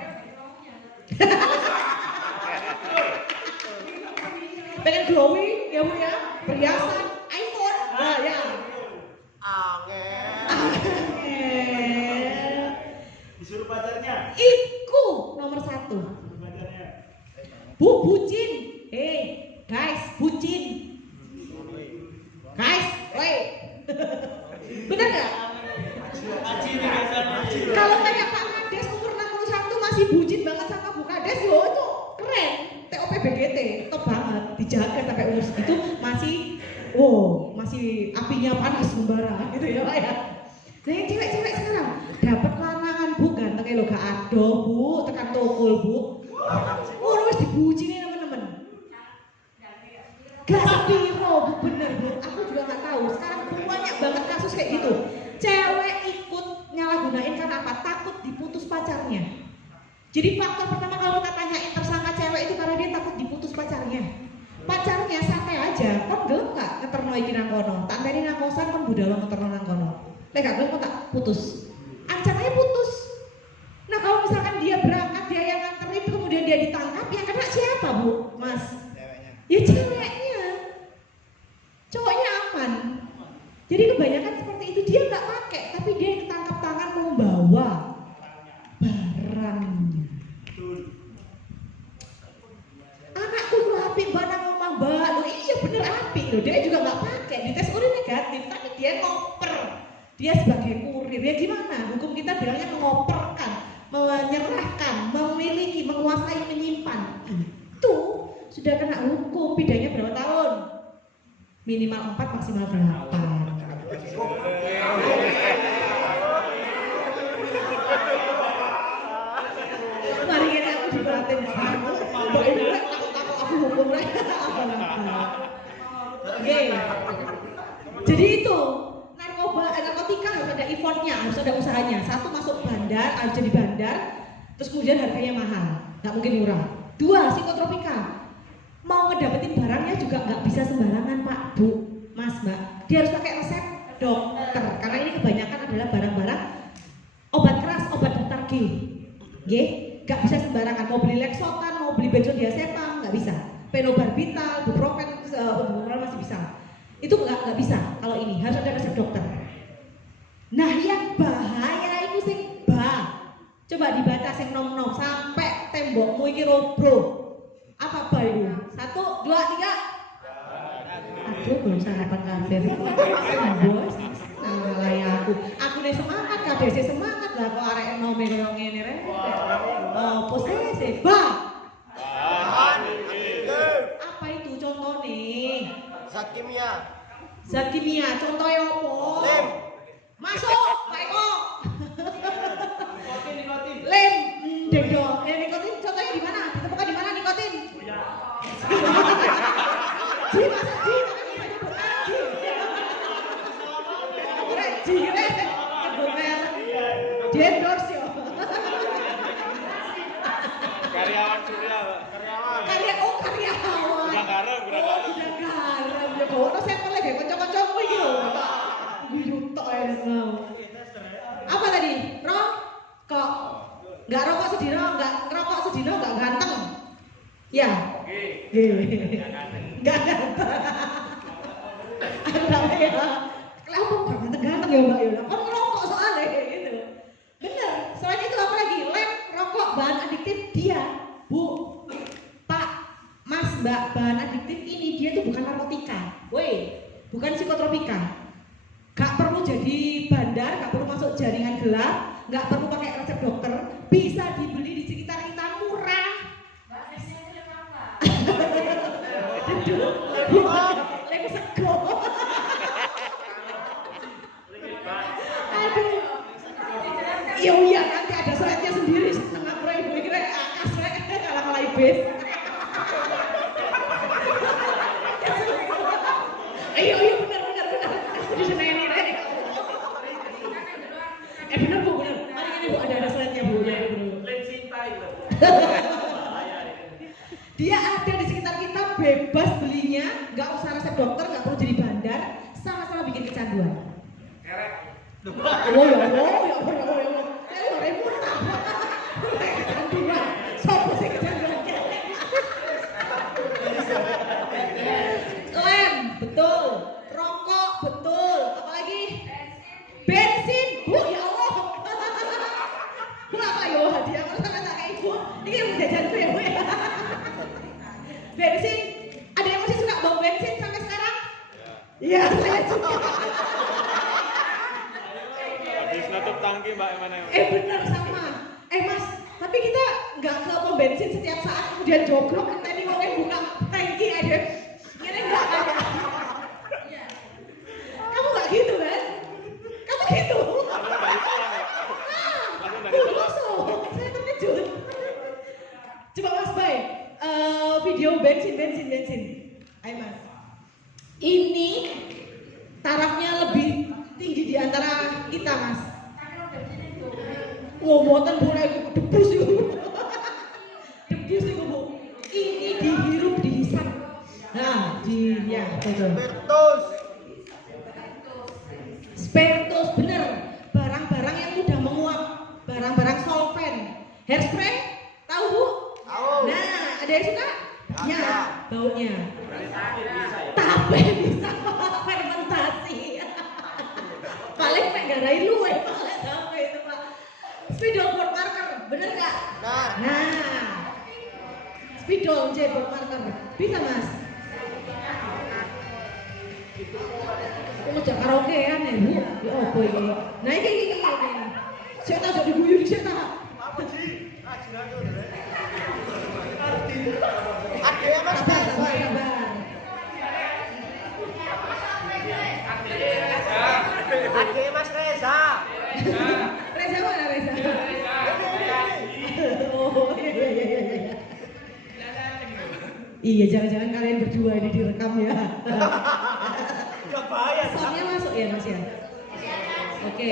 Pengen glowing ya Bu ya, perhiasan, iPhone, nah ya. Angel. Disuruh pacarnya. Iku nomor 1. Bu bucin, guys bucin, guys, woi, bener nggak? Kalau kayak Pak Kades umur 61 masih bucin banget sama Bu Kades, yo itu keren. TOP BGT, top banget, dijaga sampai umur segitu masih, masih apinya panas membara gitu ya Pak ya. Nah yang cewek-cewek sekarang dapat larangan Bu, gantengnya lo gak ado Bu, tekan tokul Bu. Wis dibucini teman-teman. Gak sepiro Bu, bener Bu. Aku juga gak tahu. Sekarang banyak banget kasus kayak gitu. Cewek ikut nyalahgunain karena apa? Takut diputus pacarnya. Jadi faktor pertama kalau kita tanyain tersangka cewek itu karena dia takut diputus pacarnya. Pacarnya santai aja, kon gelem gak ngeterno iki nang kono? Tak teni nang kosan kon budal ngeterno nang kono. Lek gak gelem kon tak putus. Ancamannya putus. Nah kalau misalkan dia berangkat, dia yang nganterin, kemudian dia ditangkap, yang kena siapa Bu? Mas? Ceweknya. Ya ceweknya. Cowoknya aman. Jadi kebanyakan seperti itu, dia nggak pakai, tapi dia ketangkap tangan membawa barangnya. Anakku lu api barang ngomong mbak, lo iya bener api loh. Dia juga nggak pakai, dites urin negatif, tapi dia ngoper. Dia sebagai kurir, ya gimana? Hukum kita bilangnya mengoperkan, menyerahkan, memiliki, menguasai, menyimpan. Itu sudah kena hukum, pidananya berapa tahun? Minimal 4, maksimal 8. Mari ini aku diberatin. Mbak ini takut aku hukum mereka. Oke. Jadi itu narkotika harus ada effortnya, harus ada usahanya. 1 masuk bandar, harus jadi bandar. terus kemudian harganya mahal, nggak mungkin murah. 2, psikotropika. Mau ngedapetin barangnya juga nggak bisa sembarangan Pak, Bu, Mas, Mbak. Dia harus pakai resep dokter, karena ini kebanyakan adalah barang-barang obat keras, obat daftar G. Nggak bisa sembarangan. Mau beli Lexotan, mau beli benzodiazepam, nggak bisa. Phenobarbital, buprofen, masih bisa. Itu nggak bisa. Kalau ini harus ada resep dokter. Nah, yang bahaya itu sing coba dibaca sing nom-nom sampai tembokmu iki roboh. Apa ba itu? 1, 2, 3. Aduh, belum sarapan kafir. Bos, ngalai aku. Aku nih semangat, KDC semangat lah kok arek nom koyo ngene rek. Oh, posisi ba. Apa itu contohnya? Zat kimia, contohnya apa? Lem. Masuk, Pak Eko. Lem, dendo. Nikotin contohnya di mana? Ditemukan di mana nikotin? Ji, masa ji? Di endorse yo. Karyawan Surya, Pak. Karyawan. Gudang garam. Ya bawa sampel lagi kanca-kancamu iki lho. Yutok ae mau. Apa tadi? Rokok. Enggak rokok sedina, enggak ngerokok sedina enggak ganteng. Ya. Nggih. Enggak ganteng. Ada ya. Kenapa enggak ganteng ya, Mbak Yola? Kan ngerokok soalnya gitu. Bener. Selain itu apa lagi? Lem, rokok, bahan adiktif dia. Bu, Pak, Mas, Mbak, bahan adiktif ini dia tuh bukan narkotika. Woi, bukan psikotropika. Gak perlu jadi bandar, gak perlu masuk jaringan gelap, gak perlu pakai resep dokter, bisa dibeli di sekitar kita murah. Lem sego. Aduh. Iya nanti ada suratnya sendiri 1.500 kira akas rek kalah ibis. Iya benar. Di sana ini rek. Benar Bu, benar. Mari ini Bu ada suratnya Bu. Ya, Bu. Dia ada di sekitar kita, bebas belinya, nggak usah resep dokter, nggak perlu jadi bandar, sama-sama bikin kecanduan. Oh ya Allah. Kecanduan, sopo sih kecanduan? Lem, betul. Rokok, betul. Apalagi? Bensin, Bu, ya Allah. Bu apa yo hadiah? Kalau sampai tak kayak Ibu, ini yang jajanku ya Bu ya. Bensin, ada yang masih suka bau bensin sampai sekarang? Iya, saya juga. Habis nutup tangki Mbak mana? Bener sama. Mas, tapi kita nggak ke pom bensin setiap saat kemudian jogrok tadi mau buka tangki ada. Ini enggak ada. Kamu nggak gitu kan? Kamu gitu. Saya terkejut. Coba Mas Bay, video bensin. Ayo Mas. Ini tarafnya lebih tinggi di antara kita Mas. Ngomotan boleh debus yuk. Debus yuk Bu. Ini dihirup dihisap. Nah, ya betul. Spertus bener. Barang-barang yang mudah menguap, barang-barang solvent. Hairspray, tahu Bu? Tahu. Nah, ada yang suka? Ya, baunya. Tapi bisa fermentasi. Paling pengarai lu apa itu Pak? Spidol board marker, bener nggak? Nah, spidol board marker, bisa Mas? Ngejak karaokean ya Bu? Ya apa ini? Nah ini. Saya tak jadi guyu di sana. Apa sih? Adek Mas Sabar. Adek Mas Reza. Reza mana Reza? Oh iya. Iya, jangan-jangan kalian berdua ini direkam ya. Gak bahaya. Soundnya masuk ya Mas ya? Oke.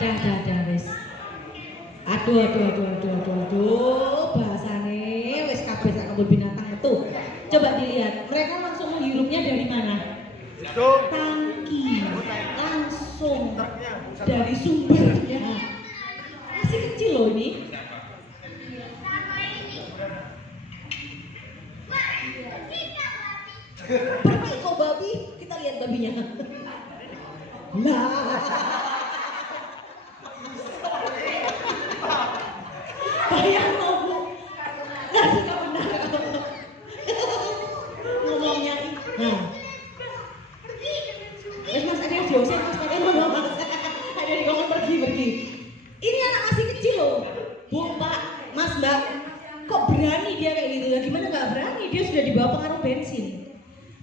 Dah wis. Aduh, bahasane wis kabeh sak kebun binatang itu. Coba dilihat, mereka langsung menghirupnya dari mana? Tangki, langsung dari sumbernya. Masih kecil loh ini. Pergi kok babi, kita lihat babinya. Nah, bayang mau bu, nggak suka benar ngomongnya. Nah, mas ada yang jauh mas pakai ngomong mas, ada yang ngomong pergi. Ini anak masih kecil loh, bu, pak, mas, mbak, kok berani dia kayak gitu? Ya gimana nggak berani? Dia sudah dibawa pengaruh bensin.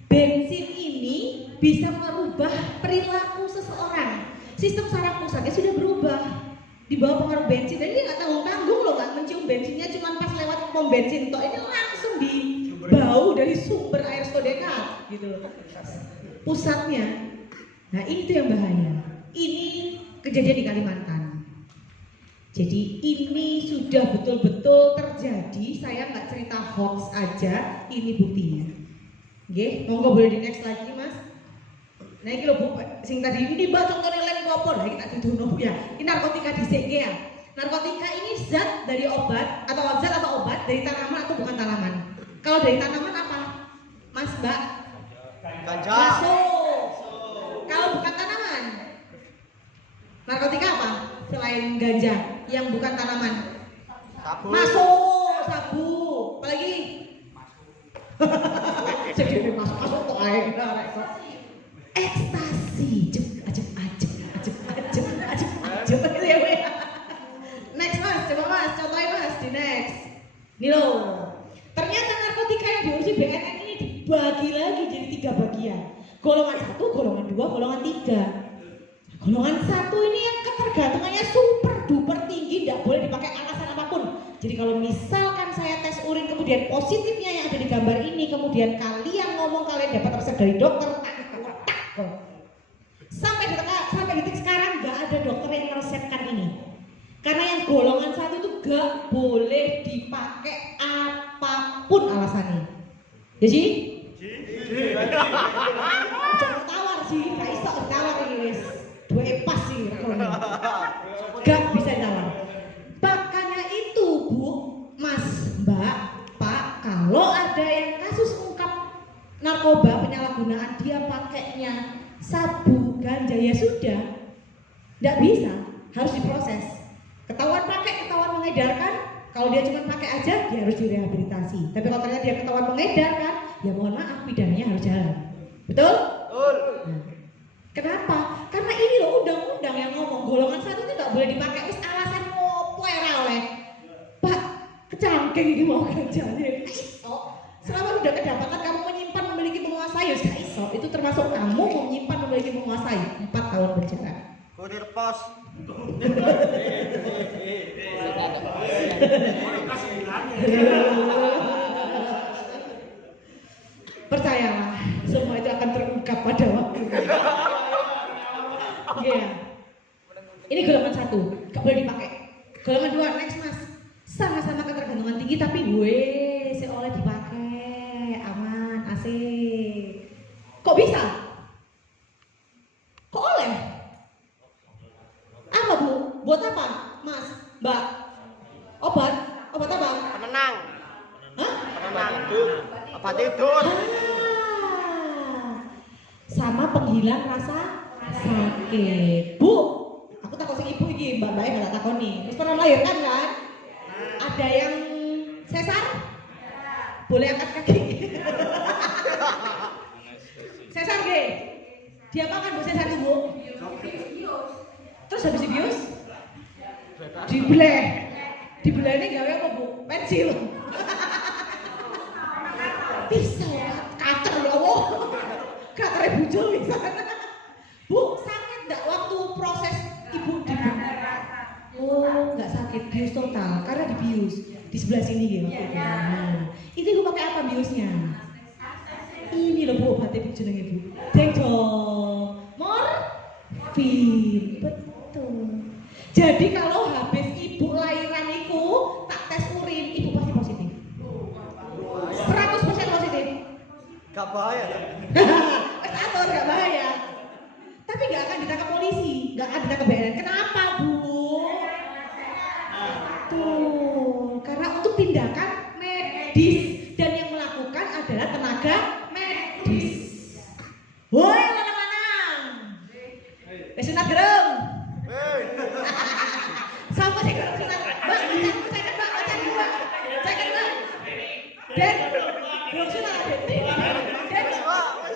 Bensin ini bisa merubah perilaku seseorang. Sistem saraf pusatnya sudah berubah. Di bawah pengaruh bensin, dan dia nggak tanggung loh, nggak mencium bensinnya cuma pas lewat pom bensin toh, ini langsung dibau dari sumber air Sodeka gitu loh, pusatnya. Nah ini tuh yang bahaya. Ini kejadian di Kalimantan. Jadi ini sudah betul-betul terjadi. Saya nggak cerita hoax aja, ini buktinya. Oke, monggo boleh di next lagi mas. Nah ini loh bu, sing tadi ini mbak contohnya lain apa lah, kita didono bu ya. Ini narkotika dhisik ya. Narkotika ini zat dari obat atau obat dari tanaman atau bukan tanaman? Kalau dari tanaman apa? Mas mbak? Ganja. Masuk. Kalau bukan tanaman? Narkotika apa? Selain ganja yang bukan tanaman? Sabu. Masuk, sabu. Apalagi? Jadi masuk kok ae. Ekstasi, ajep gitu ya Bu. Next mas, coba mas, contohin mas di next. Nih loh, ternyata narkotika yang diurusi BNN ini dibagi lagi jadi 3 bagian. Golongan 1, golongan 2, golongan 3. Golongan 1 ini yang ketergantungannya super duper tinggi, tidak boleh dipakai alasan apapun. Jadi kalau misalkan saya tes urin kemudian positifnya yang ada di gambar ini, kemudian kalian ngomong kalian dapat resep dari dokter, sampai detik sekarang nggak ada dokter yang meresepkan ini. Karena yang golongan 1 itu nggak boleh dipakai apapun alasannya. Jadi? Jangan tawar sih, nggak bisa tawar ini guys. 2 pas sih rekomen. Gak bisa tawar. Makanya itu bu, mas, mbak, pak, kalau ada yang kasus ungkap narkoba penyalahgunaan dia pakainya sabu, ganja, ya sudah, tidak bisa, harus diproses. Ketahuan pakai, ketahuan mengedarkan, kalau dia cuma pakai aja, dia harus direhabilitasi. Tapi kalau ternyata dia ketahuan mengedarkan, ya mohon maaf, pidananya harus jalan. Betul? Betul. Nah, kenapa? Karena ini loh undang-undang yang ngomong golongan 1 itu nggak boleh dipakai. Terus alasan ngopo era oleh Pak kecangkeng ini mau ganja. Selama udah kedapatan kamu menyimpan memiliki menguasai, ya gak iso. Itu termasuk kamu menyimpan memiliki menguasai 4 tahun penjara. Kurir pos. Percayalah, semua itu akan terungkap pada waktunya. Iya. Ini golongan 1, gak boleh dipakai. Golongan 2, next mas. Sama-sama ketergantungan tinggi tapi gue seoleh dipakai, aman, asik. Kok bisa? Kok oleh? Apa bu? Buat apa? Mas, mbak? Obat? Obat apa? Penenang. Hah? Penenang. Obat tidur. Sama penghilang rasa sakit. Bu, aku takut sing ibu iki, mbak Mbak nggak takut nih. Terus pernah melahirkan kan? Ada yang sesar? Boleh angkat kaki. Sesar ge. Diapakan bu sesar tuh bu? Terus habis dibius? Dibelah. Dibelah ini gawe apa bu? Pensil. Pisau, kater ya Allah. Katernya bujul bisa. Bu, sakit enggak waktu proses ibu dibius? Oh, enggak sakit, bius total karena dibius di sebelah sini gitu. Nah, itu ibu pakai apa biusnya? Ini loh bu, obatnya bu jenenge bu. Dengdong, morfin, betul. Wis sunat gerem. Hei, Sampai sing gerem sunat. Mbak, saya kan Mbak. Den, belum sunat Den. Den. Oh,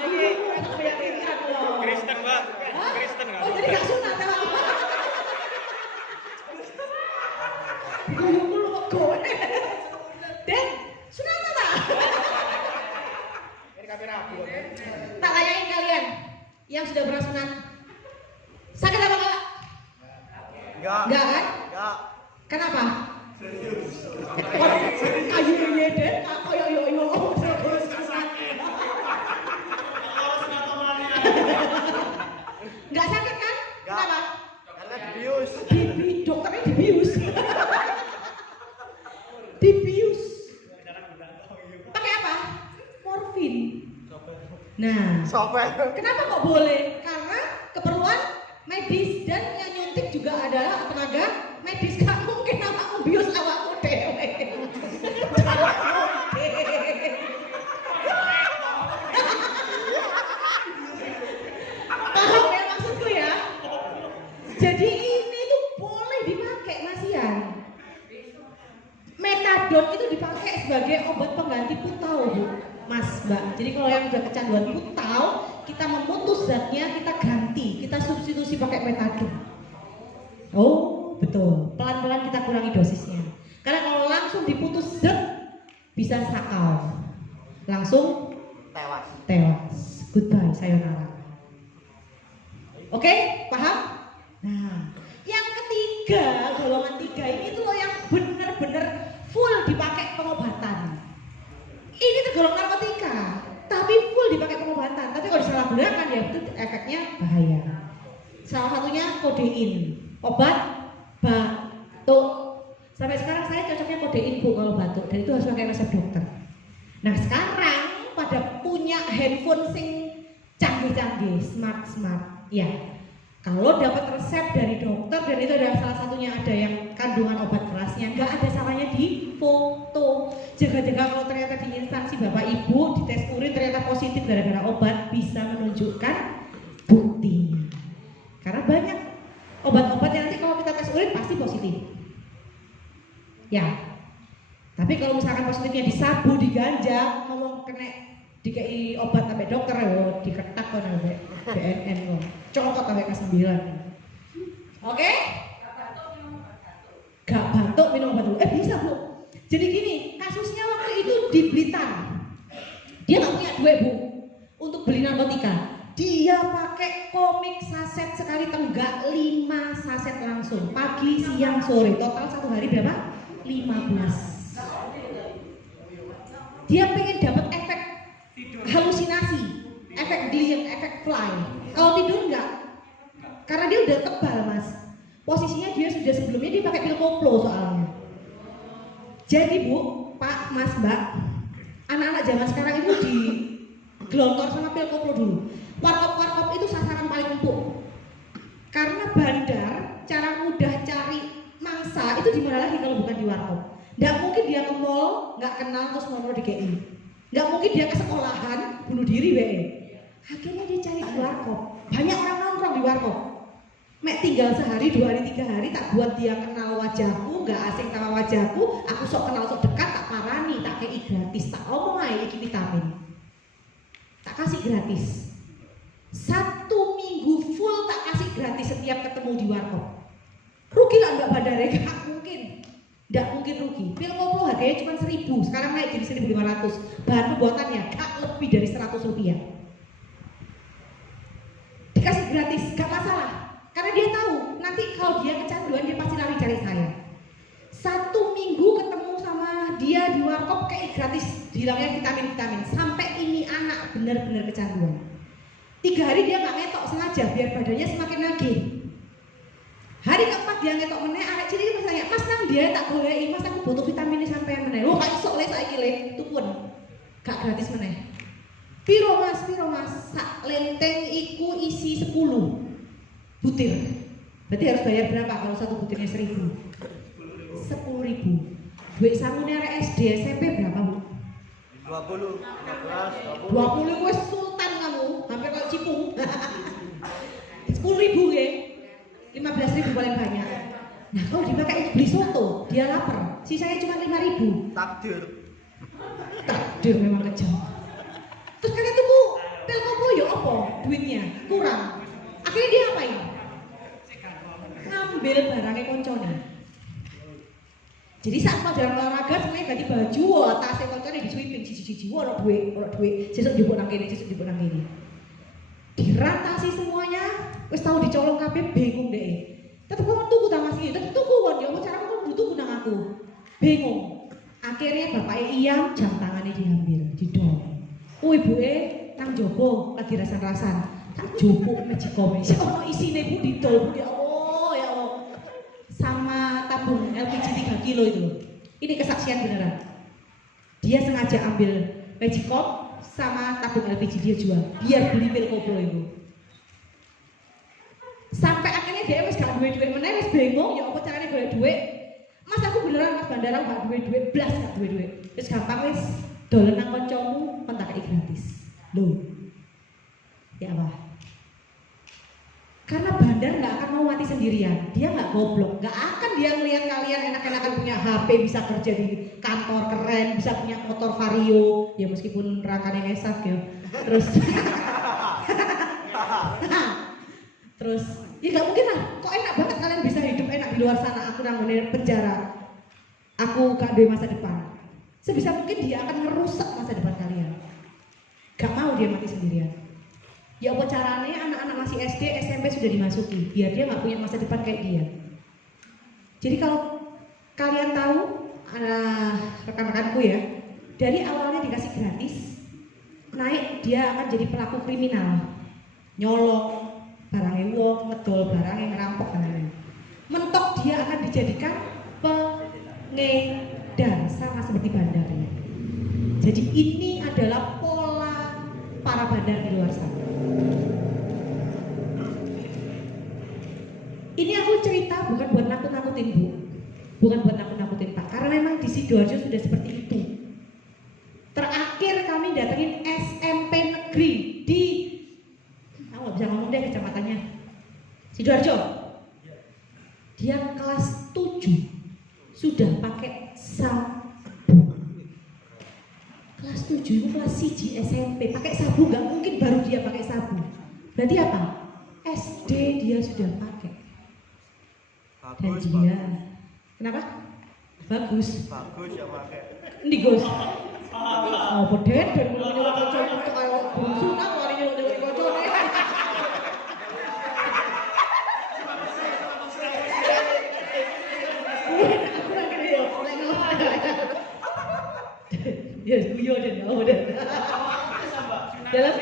jadi keyakinan loh. Kristen, Mbak. Hah? Kristen nggak? Oh, jadi gak sunat ya, Pak? Diguyur dulu kok gue. Den, sunat apa? Tak tanyain kalian yang sudah pernah sunat. Sakit apa enggak? enggak. Enggak kan? Enggak. Kenapa? Kayu ya Den, kayak yo. Enggak sakit kan? Enggak. Kenapa? Karena dibius. Dokternya dibius. Dibius. Pakai apa? Morfin. Nah, Sopir. kenapa kok boleh? Karena keperluan medis dan yang nyuntik juga adalah tenaga medis. Gak mungkin awakmu bius awakmu dhewe. Paham ya maksudku ya? Jadi ini tuh boleh dipakai Mas Ian. Metadon itu dipakai sebagai obat pengganti putau, Bu. Mas, Mbak. Jadi kalau yang udah kecanduan putau, kita memutus zatnya, kita ganti, kita substitusi pakai metadon. Oh, betul. Pelan-pelan kita kurangi dosisnya. Karena kalau langsung diputus zat, bisa sakau. Langsung Tewas. tewas. Goodbye, sayonara. Oke, paham? Nah, yang ketiga, golongan 3 ini tuh loh yang bener-bener full dipakai pengobatan. Ini tergolong narkotika, tapi full dipakai pengobatan. Tapi kalau disalahgunakan ya itu efeknya bahaya. Salah satunya kodein, obat batuk. Sampai sekarang saya cocoknya kodein Bu kalau batuk, dan itu harus pakai resep dokter. Nah sekarang pada punya handphone sing canggih-canggih, smart. Ya, kalau dapat resep dari dokter dan itu adalah salah satunya ada yang kandungan obat kerasnya, nggak ada salahnya di foto. Jaga-jaga kalau ternyata di instansi Bapak Ibu dites urin ternyata positif gara-gara obat, bisa menunjukkan bukti. Karena banyak obat-obat yang nanti kalau kita tes urin pasti positif. Ya. Tapi kalau misalkan positifnya di sabu, di ganja, ngomong kena dikei obat sampai dokter yo diketak kok sampai BNN kok. Cokot sampai ke 9. Oke? Gak batuk minum obat dulu. Bisa Bu. Jadi gini, kasusnya waktu itu di Blitar. Dia gak punya duit Bu untuk beli narkotika. Dia pakai komik saset sekali tenggak 5 saset langsung. Pagi, siang, sore. Total 1 hari berapa? 15. Dia pengen dapat efek halusinasi, efek gleam, efek fly. Kalau tidur enggak, karena dia udah tebal Mas. Posisinya dia sudah sebelumnya dia pakai pil koplo soalnya. Jadi Bu, Pak, Mas, Mbak, anak-anak zaman sekarang itu digelontor sama pil koplo dulu. Warkop itu sasaran paling empuk. Karena bandar, cara mudah cari mangsa itu di mana lagi kalau bukan di warkop. Nggak mungkin dia ke mall, nggak kenal terus mau DKI. Nggak mungkin dia ke sekolahan, bunuh diri BE. Akhirnya dia cari di warkop. Banyak orang nongkrong di warkop. Mek tinggal sehari, 2 hari, 3 hari, tak buat dia kenal wajahku, nggak asing sama wajahku. Aku sok kenal sok dekat, tak parani, tak kei gratis, tak omong aja iki vitamin. Tak kasih gratis. 1 minggu full tak kasih gratis setiap ketemu di warkop. Rugi lah Mbak Bandara? Gak mungkin. Nggak mungkin rugi. Pil koplo harganya cuma 1.000, sekarang naik jadi 1.500. Bahan pembuatannya gak lebih dari 100 rupiah. Dikasih gratis, gak masalah. Karena dia tahu nanti kalau dia kecanduan dia pasti lari cari saya. 1 minggu ketemu sama dia di warkop kayak gratis, bilangnya vitamin-vitamin. Sampai ini anak benar-benar kecanduan. 3 hari dia nggak ngetok sengaja biar badannya semakin nagih. Hari keempat dia ngetok meneh, arek cilik itu tanya, Mas nang dia tak goleki, Mas aku butuh vitamin ini sampai meneh. Lo gak iso le saiki le, itu pun gak gratis meneh. Piro mas, sak lenteng iku isi 10 butir. Berarti harus bayar berapa kalau 1 butirnya 1.000? 10.000. Duit sangune arek SD SMP berapa Bu? 20, 15, 20 wes sultan kamu, hampir kayak cipung. Nah kalau dipakai beli soto, dia lapar. Sisanya cuma 5.000. Takdir. Takdir memang kejam. Terus kalian tunggu pil kopo ya apa? Duitnya kurang. Akhirnya dia apain? Ngambil barangnya koncone. Jadi saat pelajaran olahraga semuanya ganti baju, wah tasnya koncone disuipin, cici-cici, wah orang duit, sesuk jebuk nang kene, sesuk jebuk nang kene. Dirantasi semuanya, wis tahu dicolong kabeh bingung deh. Tetep kon tuku ta Mas iki, tetep tuku kon ya cara kon butuh nang aku. Bingung. Akhirnya bapaknya Iyam jam tangannya diambil, didorong. Ibuke nang jopo lagi rasan-rasan. Tak jupuk magicome. Sik ono isine Bu didol, ya Allah, ya Allah. Sama tabung LPG 3 kilo itu. Ini kesaksian beneran. Dia sengaja ambil magicome sama tabung LPG dia jual biar beli pil koplo itu. Sampai akhirnya dia wis gak duwe duit meneh, wis bingung ya apa caranya golek duit. Mas aku beneran Mas bandara gak duwe duit, blas gak duwe duit. Wis gampang wis dolen nang kancamu kon tak gratis. Loh. Ya apa? Karena bandar nggak akan mau mati sendirian, dia nggak goblok, nggak akan dia ngelihat kalian enak-enakan punya HP, bisa kerja di kantor keren, bisa punya motor Vario, ya meskipun rangkanya ngesaf ya, terus ya nggak mungkin lah, kok enak banget kalian bisa hidup enak di luar sana, aku nanggung penjara, aku gak ada masa depan, sebisa mungkin dia akan merusak masa depan kalian, gak mau dia mati sendirian. Ya apa caranya anak-anak masih SD, SMP sudah dimasuki biar dia nggak punya masa depan kayak dia. Jadi kalau kalian tahu rekan-rekanku ya, dari awalnya dikasih gratis, naik dia akan jadi pelaku kriminal, nyolong barangnya wong, ngedol barangnya, ngerampok dan lain-lain. Mentok dia akan dijadikan pengedar sama seperti bandarnya. Jadi ini adalah pola para bandar di luar sana. Ini aku cerita bukan buat nakut-nakutin Bu, bukan buat nakut-nakutin Pak, karena memang di Sidoarjo sudah seperti itu. Terakhir kami datengin SMP negeri di, aku nggak bisa ngomong deh kecamatannya, Sidoarjo. Dia kelas 7 sudah pakai sabu. Kelas 7 itu kelas 1 SMP pakai sabu, nggak mungkin baru dia pakai sabu. Berarti apa? SD dia sudah pakai. Dan Bagus, dia, bagus. kenapa? Bagus. Bagus ya pakai. Ini Gus. Oh, bodet dan mulai nyelok kocok untuk kayak bungsu nak lari nyelok kocok nih. Ya, guyo dan oh dan. Dalam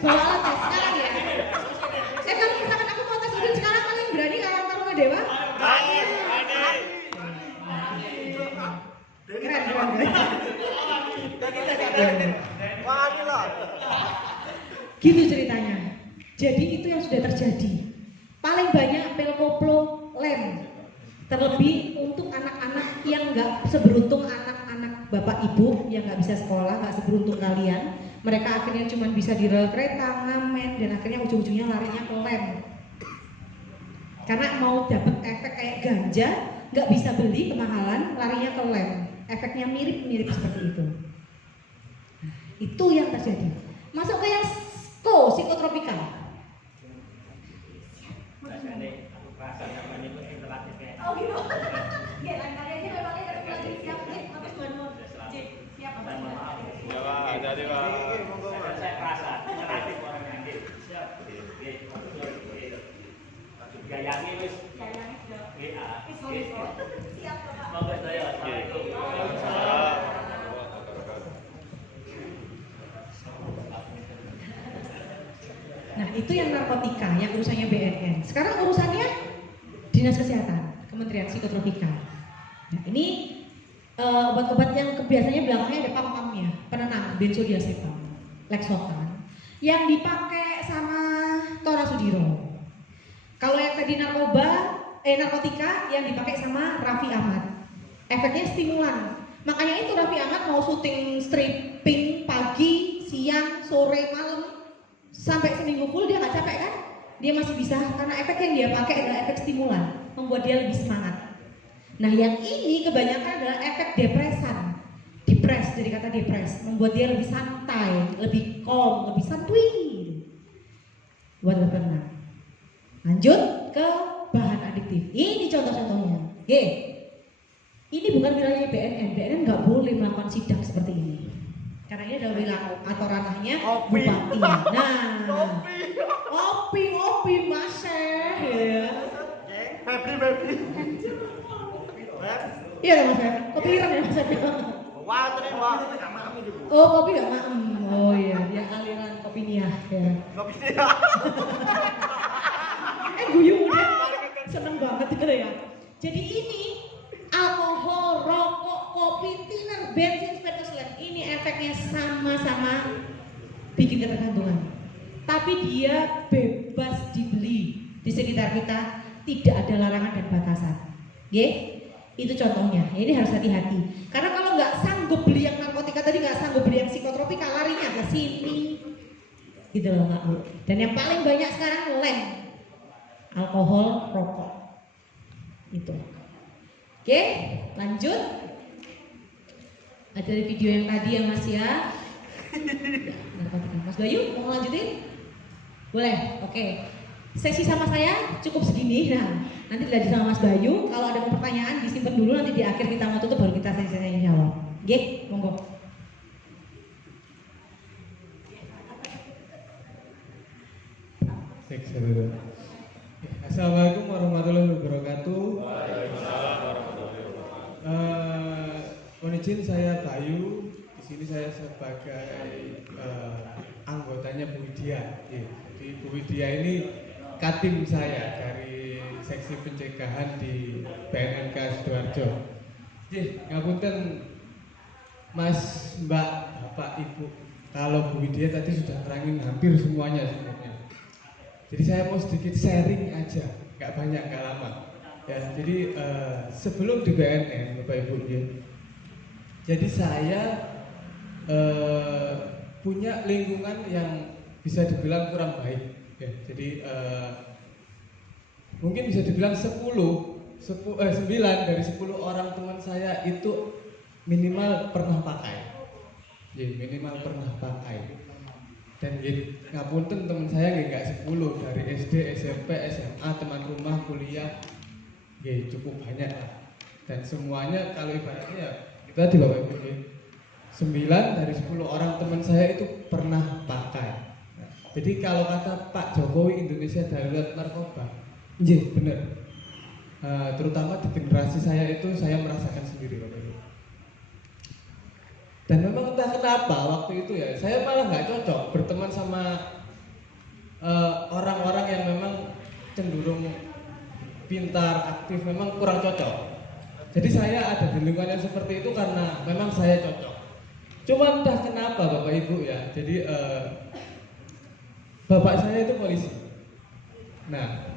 soal tes sekarang ya. Kalau misalkan aku mau tes udah sekarang kalian berani kayak Taruna Dewa? Keren. Wah, ini loh. Gitu ceritanya. Jadi itu yang sudah terjadi. Paling banyak pil koplo lem. Terlebih untuk anak-anak yang nggak seberuntung anak-anak bapak ibu yang nggak bisa sekolah, nggak seberuntung kalian. Mereka akhirnya cuma bisa di rel kereta, ngamen, dan akhirnya ujung-ujungnya larinya ke lem. Karena mau dapat efek kayak ganja, nggak bisa beli kemahalan, larinya ke lem. Efeknya mirip-mirip seperti itu. Nah, itu yang terjadi. Masuk ke yang psikotropika. Oh gitu. Ya, kayaknya memangnya lagi siap nih, habis bangun. Siap apa? Ya Pak, hati-hati Pak. Saya perasa, relatif orang nanti. Siap. Gayangi wis. Gayangi sudah. WA. Siap Bapak. Monggo saya. Assalamualaikum. Nah, itu yang narkotika, yang urusannya BNN. Sekarang urusannya Dinas Kesehatan, Kementerian Psikotropika. Nah, ini obat-obat yang biasanya belakangnya ada pam-pamnya, penenang, benzodiazepam, Lexotan, yang dipakai sama Tora Sudiro. Kalau yang tadi narkotika yang dipakai sama Raffi Ahmad, efeknya stimulan. Makanya itu Raffi Ahmad mau syuting stripping pagi, siang, sore, malam, sampai seminggu full dia nggak capek kan? dia masih bisa karena efek yang dia pakai adalah efek stimulan, membuat dia lebih semangat. Nah, yang ini kebanyakan adalah efek depresan. Depres, dari kata depres, membuat dia lebih santai, lebih calm, lebih santuy. Buat berenang. Lanjut ke bahan adiktif. Ini contoh-contohnya. Oke. Ini bukan wilayah BNN. BNN nggak boleh melakukan sidak seperti ini. Karena ini adalah wilayah atau ranahnya bupati. Nah, opi, masih. Ya. Febri. Iya dong Mas Fer. Kopi hitam ya Mas Fer. Wah, terima. Oh, kopi nggak maem. Oh iya, dia aliran kopi niah ya. Nggak bisa. Guyu udah seneng banget gitu ya. Jadi ini alkohol, rokok, kopi, thinner, bensin, spiritus lain, ini efeknya sama-sama bikin ketergantungan. Tapi dia bebas dibeli di sekitar kita, tidak ada larangan dan batasan. Itu contohnya. Ini harus hati-hati. Karena kalau nggak sanggup beli yang narkotika tadi, nggak sanggup beli yang psikotropika, larinya ke sini. Gitu loh Kak Bu. Dan yang paling banyak sekarang lem, alkohol, rokok. Itu. Oke, lanjut. Ada dari video yang tadi yang masih ya. Mas Bayu mau lanjutin? Boleh, oke. Sesi sama saya cukup segini. Nah, nanti dilanjut sama Mas Bayu. Kalau ada pertanyaan disimpan dulu, nanti di akhir kita mau tutup baru kita sesi jawab. Oke, monggo. Assalamualaikum warahmatullahi wabarakatuh. Mohon izin, saya Bayu. Di sini saya sebagai anggotanya Bu Widya. Jadi Bu Widya ini katim saya dari seksi pencegahan di BNNK Sidoarjo. Ngapunten Mas, Mbak, Bapak, Ibu. Kalau Bu Widya tadi sudah terangin hampir semuanya sebenarnya. Jadi saya mau sedikit sharing aja, nggak banyak, nggak lama. Ya, jadi sebelum di BNN, Bapak Ibu, ya. Jadi saya punya lingkungan yang bisa dibilang kurang baik. Ya, jadi mungkin bisa dibilang 9 dari 10 orang teman saya itu minimal pernah pakai. Ya, minimal pernah pakai. Dan ngapunten teman saya nggak 10, dari SD, SMP, SMA, teman rumah, kuliah, cukup banyak lah. Dan semuanya kalau ibaratnya ya, kita di Bapak Ibu, 9 dari 10 orang teman saya itu pernah pakai. Nah, jadi kalau kata Pak Jokowi Indonesia darurat narkoba, benar. Terutama di generasi saya itu saya merasakan sendiri Bapak Ibu. Dan memang entah kenapa waktu itu ya, saya malah nggak cocok berteman sama orang-orang yang memang cenderung pintar, aktif, memang kurang cocok. Jadi saya ada di lingkungan yang seperti itu karena memang saya cocok. Cuma entah kenapa Bapak Ibu ya, jadi bapak saya itu polisi. Nah,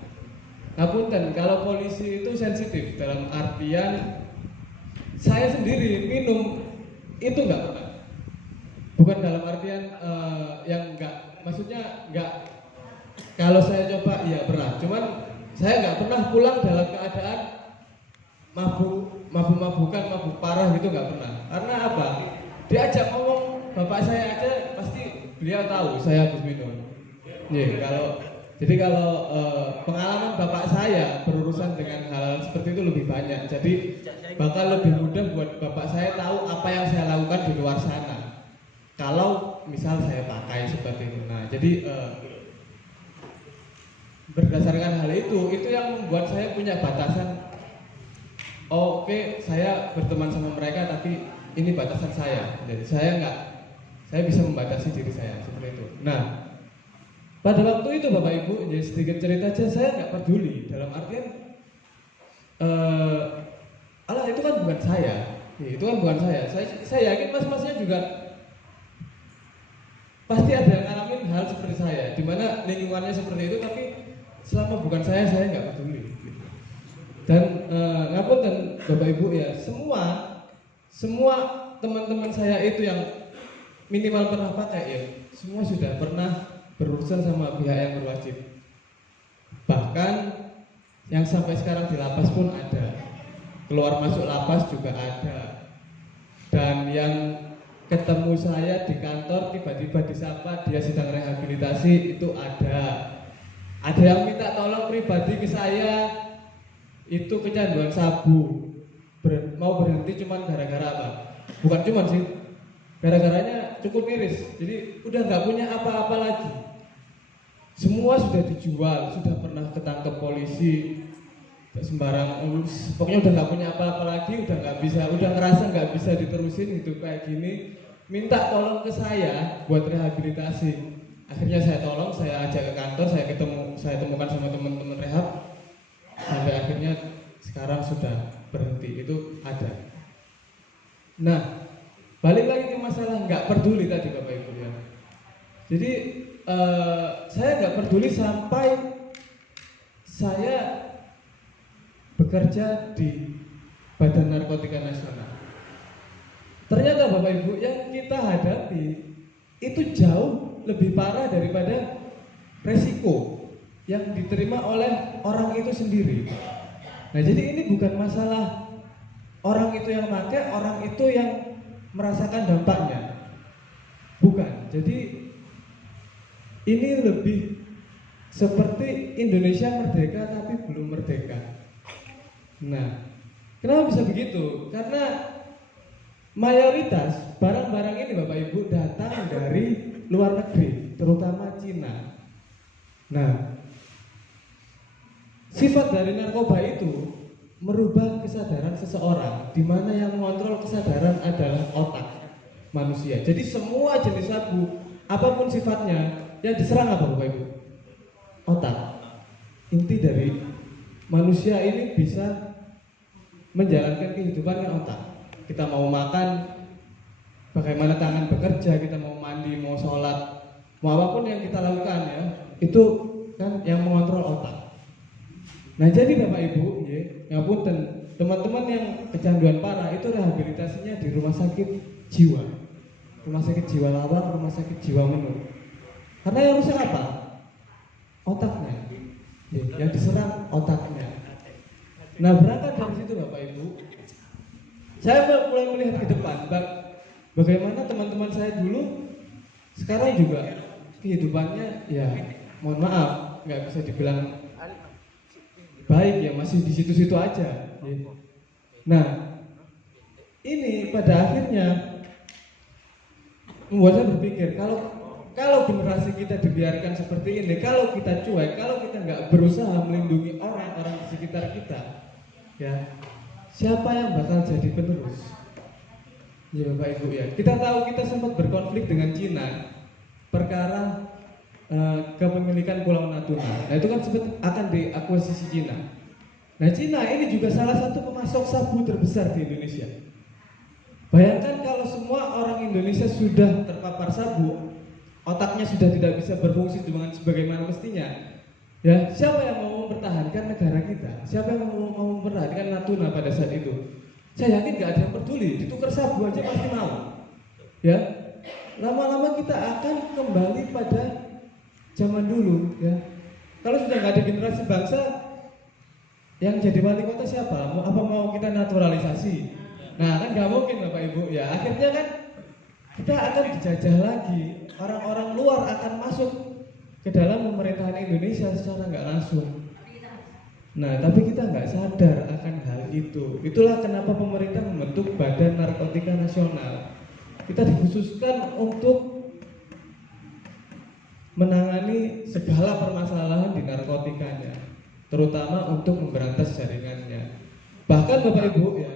ngapunten, kalau polisi itu sensitif dalam artian saya sendiri minum itu nggak pernah, bukan dalam artian yang nggak, maksudnya nggak, kalau saya coba iya pernah, cuman saya nggak pernah pulang dalam keadaan mabuk parah gitu, nggak pernah. Karena apa? Diajak ngomong bapak saya aja pasti beliau tahu saya habis minum. Jadi kalau pengalaman bapak saya berurusan dengan hal seperti itu lebih banyak, jadi bakal lebih mudah buat bapak saya tahu apa yang saya lakukan di luar sana. Kalau misal saya pakai seperti itu, nah jadi berdasarkan hal itu yang membuat saya punya batasan. Oke, saya berteman sama mereka, tapi ini batasan saya. Jadi saya bisa membatasi diri saya seperti itu. Nah, pada waktu itu Bapak Ibu, ya sedikit cerita aja, saya nggak peduli dalam artian alah itu kan bukan saya, itu kan bukan saya. Saya yakin mas-masnya juga pasti ada yang ngalamin hal seperti saya, di mana lingkungannya seperti itu, tapi selama bukan saya nggak peduli. Dan ngapunten Bapak Ibu ya, semua teman-teman saya itu yang minimal pernah pakai ya, semua sudah pernah berurusan sama pihak yang berwajib. Bahkan yang sampai sekarang di lapas pun ada, keluar masuk lapas juga ada. Dan yang ketemu saya di kantor tiba-tiba disapa dia sedang rehabilitasi itu ada. Ada yang minta tolong pribadi ke saya, itu kecanduan sabu, mau berhenti cuman gara-gara apa? Bukan cuman sih, gara-garanya cukup miris. Jadi udah nggak punya apa-apa lagi. Semua sudah dijual, sudah pernah ketangkep polisi, sembarang, pokoknya udah nggak punya apa-apa lagi, udah ngerasa nggak bisa diterusin hidup kayak gini. Minta tolong ke saya buat rehabilitasi. Akhirnya saya tolong, saya ajak ke kantor, saya temukan sama teman-teman rehab. Sampai akhirnya sekarang sudah berhenti, itu ada. Nah, balik lagi ke masalah nggak peduli tadi Bapak Ibu ya. Jadi saya nggak peduli sampai saya bekerja di Badan Narkotika Nasional. Ternyata Bapak Ibu yang kita hadapi itu jauh lebih parah daripada resiko yang diterima oleh orang itu sendiri. Nah, jadi ini bukan masalah orang itu yang pakai, orang itu yang merasakan dampaknya. Bukan. Jadi ini lebih seperti Indonesia merdeka tapi belum merdeka. Nah, kenapa bisa begitu? Karena mayoritas barang-barang ini Bapak Ibu datang dari luar negeri, terutama Cina. Nah, sifat dari narkoba itu merubah kesadaran seseorang, di mana yang mengontrol kesadaran adalah otak manusia. Jadi semua jenis sabu, apapun sifatnya, yang diserang apa Bapak Ibu? Otak. Inti dari manusia ini bisa menjalankan kehidupannya otak. Kita mau makan, bagaimana tangan bekerja, kita mau mandi, mau sholat, mau apapun yang kita lakukan ya, itu kan yang mengontrol otak. Nah, jadi Bapak Ibu, ya punten, teman-teman yang kecanduan parah itu rehabilitasinya di rumah sakit jiwa, rumah sakit jiwa Lawang, rumah sakit jiwa Menur. Karena yang rusak apa? Otaknya, yang diserang otaknya. Nah, berangkat dari situ Bapak Ibu, saya mulai melihat ke depan, bagaimana teman-teman saya dulu, sekarang juga kehidupannya, ya mohon maaf, nggak bisa dibilang baik ya, masih di situ-situ aja. Nah, ini pada akhirnya membuat saya berpikir, kalau generasi kita dibiarkan seperti ini, kalau kita cuek, kalau kita nggak berusaha melindungi orang-orang di sekitar kita, ya siapa yang bakal jadi penerus? Ya Bapak Ibu ya, kita tahu kita sempat berkonflik dengan Cina perkara kepemilikan Pulau Natuna. Nah, itu kan sempat akan diakuisisi Cina. Nah, Cina ini juga salah satu pemasok sabu terbesar di Indonesia. Bayangkan kalau semua orang Indonesia sudah terpapar sabu, otaknya sudah tidak bisa berfungsi dengan sebagaimana mestinya. Ya, siapa yang mau mempertahankan negara kita? Siapa yang mau mempertahankan Natuna pada saat itu? Saya yakin nggak ada yang peduli, ditukar sabu aja pasti mau. Ya, lama-lama kita akan kembali pada zaman dulu. Ya, kalau sudah nggak ada generasi bangsa, yang jadi wali kota siapa? Apa mau kita naturalisasi? Nah, kan nggak mungkin Bapak Ibu. Ya, akhirnya kan kita akan dijajah lagi. Orang-orang luar akan masuk ke dalam pemerintahan Indonesia secara nggak langsung. Nah, tapi kita nggak sadar akan hal itu. Itulah kenapa pemerintah membentuk Badan Narkotika Nasional. Kita dikhususkan untuk menangani segala permasalahan di narkotikanya, terutama untuk memberantas jaringannya. Bahkan Bapak Ibu ya,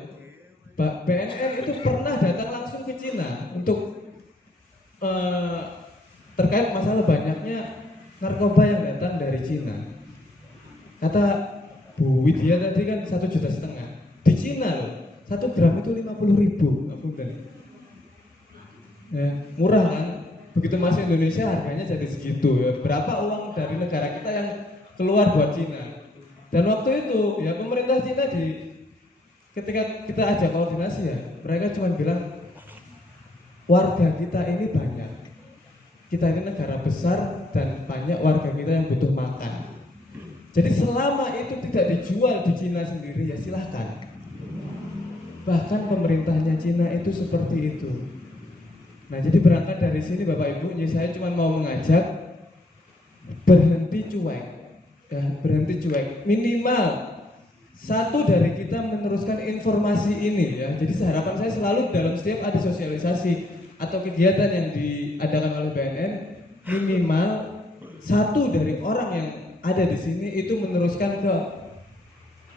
BNN itu pernah datang langsung ke Cina untuk terkait masalah banyaknya narkoba yang datang dari Cina. Kata Bu Widya tadi kan 1,5 juta. Di Cina loh, 1 gram itu 50.000, ya, murah kan? Begitu masuk Indonesia harganya jadi segitu. Ya. Berapa uang dari negara kita yang keluar buat Cina? Dan waktu itu ya pemerintah Cina ketika kita ajak koordinasi ya, mereka cuma bilang warga kita ini banyak. Kita ini negara besar dan banyak warga kita yang butuh makan. Jadi selama itu tidak dijual di Cina sendiri ya silahkan. Bahkan pemerintahnya Cina itu seperti itu. Nah, jadi berangkat dari sini Bapak Ibu, jadi saya cuma mau mengajak berhenti cuek. Ya, berhenti cuek. Minimal satu dari kita meneruskan informasi ini ya. Jadi harapan saya selalu dalam setiap ada sosialisasi atau kegiatan yang diadakan oleh BNN, minimal satu dari orang yang ada di sini itu meneruskan ke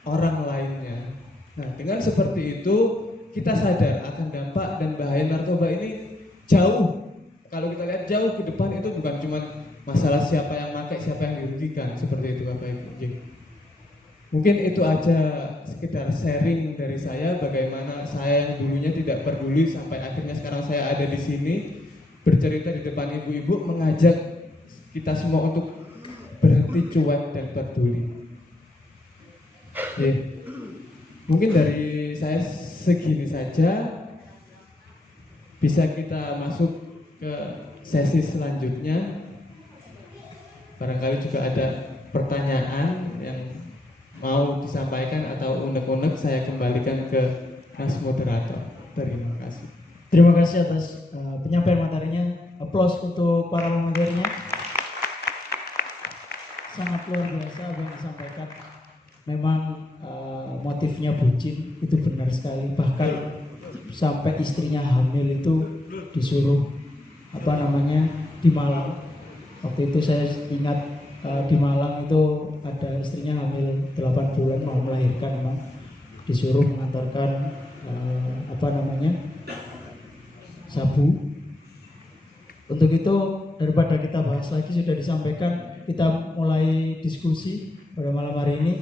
orang lainnya. Nah, dengan seperti itu kita sadar akan dampak dan bahaya narkoba ini jauh. Kalau kita lihat jauh ke depan itu bukan cuma masalah siapa yang pakai, siapa yang dirugikan, seperti itu Bapak Ibu. Mungkin itu aja sekedar sharing dari saya bagaimana saya yang dulunya tidak peduli sampai akhirnya sekarang saya ada di sini bercerita di depan ibu-ibu, mengajak kita semua untuk berhenti cuek dan peduli. Mungkin dari saya segini saja. Bisa kita masuk ke sesi selanjutnya. Barangkali juga ada pertanyaan yang mau disampaikan atau unek-unek, saya kembalikan ke Mas Moderator. Terima kasih. Terima kasih atas penyampaian materinya. Aplaus untuk para pematerinya. Sangat luar biasa apa yang disampaikan. Memang motifnya bucin itu benar sekali. Bahkan sampai istrinya hamil itu disuruh di Malang. Waktu itu saya ingat di Malang itu ada istrinya hamil 8 bulan mau melahirkan, memang disuruh mengantarkan sabu. Untuk itu daripada kita bahas lagi, sudah disampaikan, kita mulai diskusi pada malam hari ini.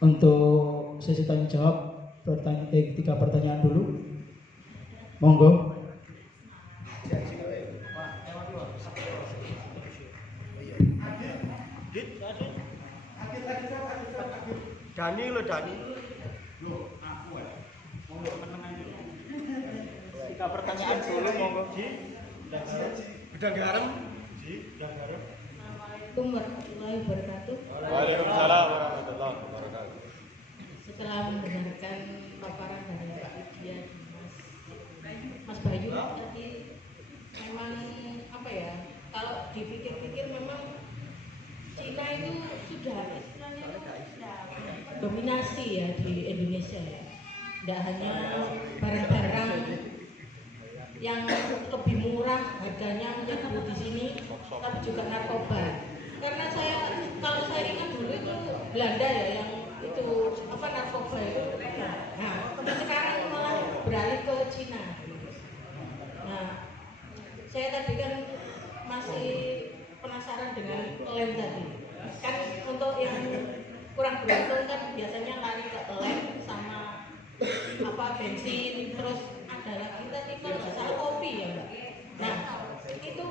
Untuk sesi tanya jawab, 3 pertanyaan dulu. Monggo. Dani lo Dani. 3 pertanyaan dulu monggo. Gedang garam. Assalamualaikum warahmatullahi wabarakatuh. Waalaikumsalam warahmatullahi wabarakatuh. Setelah mendengarkan paparan dari Pak Widya, Mas Bayu tadi, memang kalau dipikir-pikir memang Cina itu sudah istilahnya dominasi ya di Indonesia ya. Tidak hanya barang-barang yang lebih murah harganya menjadi di sini, tapi juga narkoba. Karena kalau saya ingat dulu itu Belanda ya yang itu narkoba itu. Nah, sekarang malah beralih ke Cina. Nah, saya tadi kan masih penasaran dengan lem tadi. Kan untuk yang kurang beruntung kan biasanya lari ke lem sama bensin, terus ada lagi tadi kalau nggak salah kopi ya Mbak. Nah, itu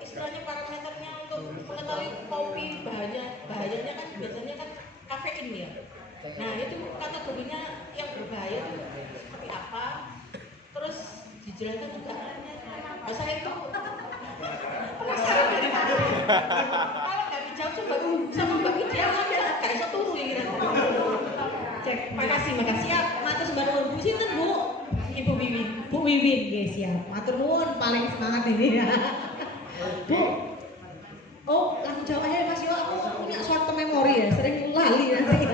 istilahnya parameternya untuk mengetahui kopi bahayanya kan biasanya kan kafein ya. Nah, itu kategorinya yang berbahaya itu seperti apa? Terus dijelaskan enggak? Saya itu penasaran dari mana? Kalau nggak dijawab coba sama Mbak Widya aja, kayak satu kira-kira. Cek, makasih. Siap, matur sembah Bu sinten Bu? Ibu Wiwin. Bu Wiwin, guys ya. Matur nuwun paling semangat ini ya. Bu. Oh, langsung jawab aja Mas Yo, aku punya short term memory ya, sering lali nanti.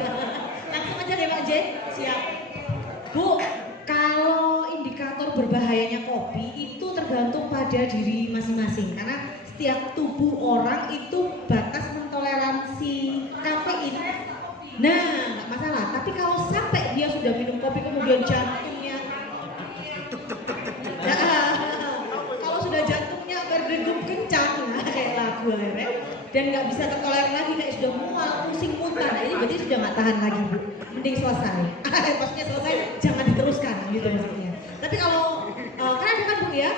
Langsung aja deh Pak J. Siap. Bu, kalau indikator berbahayanya kopi itu tergantung pada diri masing-masing, karena setiap tubuh orang itu batas mentoleransi kafein. Nah, nggak masalah. Tapi kalau sampai dia sudah minum kopi kemudian jantungnya, kalau sudah jantungnya berdegup kencang, kayak lagu akhirnya, dan nggak bisa tertoleran lagi, kayak sudah mual, pusing, muntah, nah ini berarti sudah nggak tahan lagi Bu. Mending selesai. Maksudnya selesai, jangan diteruskan gitu maksudnya. Tapi kalau kan ada kan Bu ya,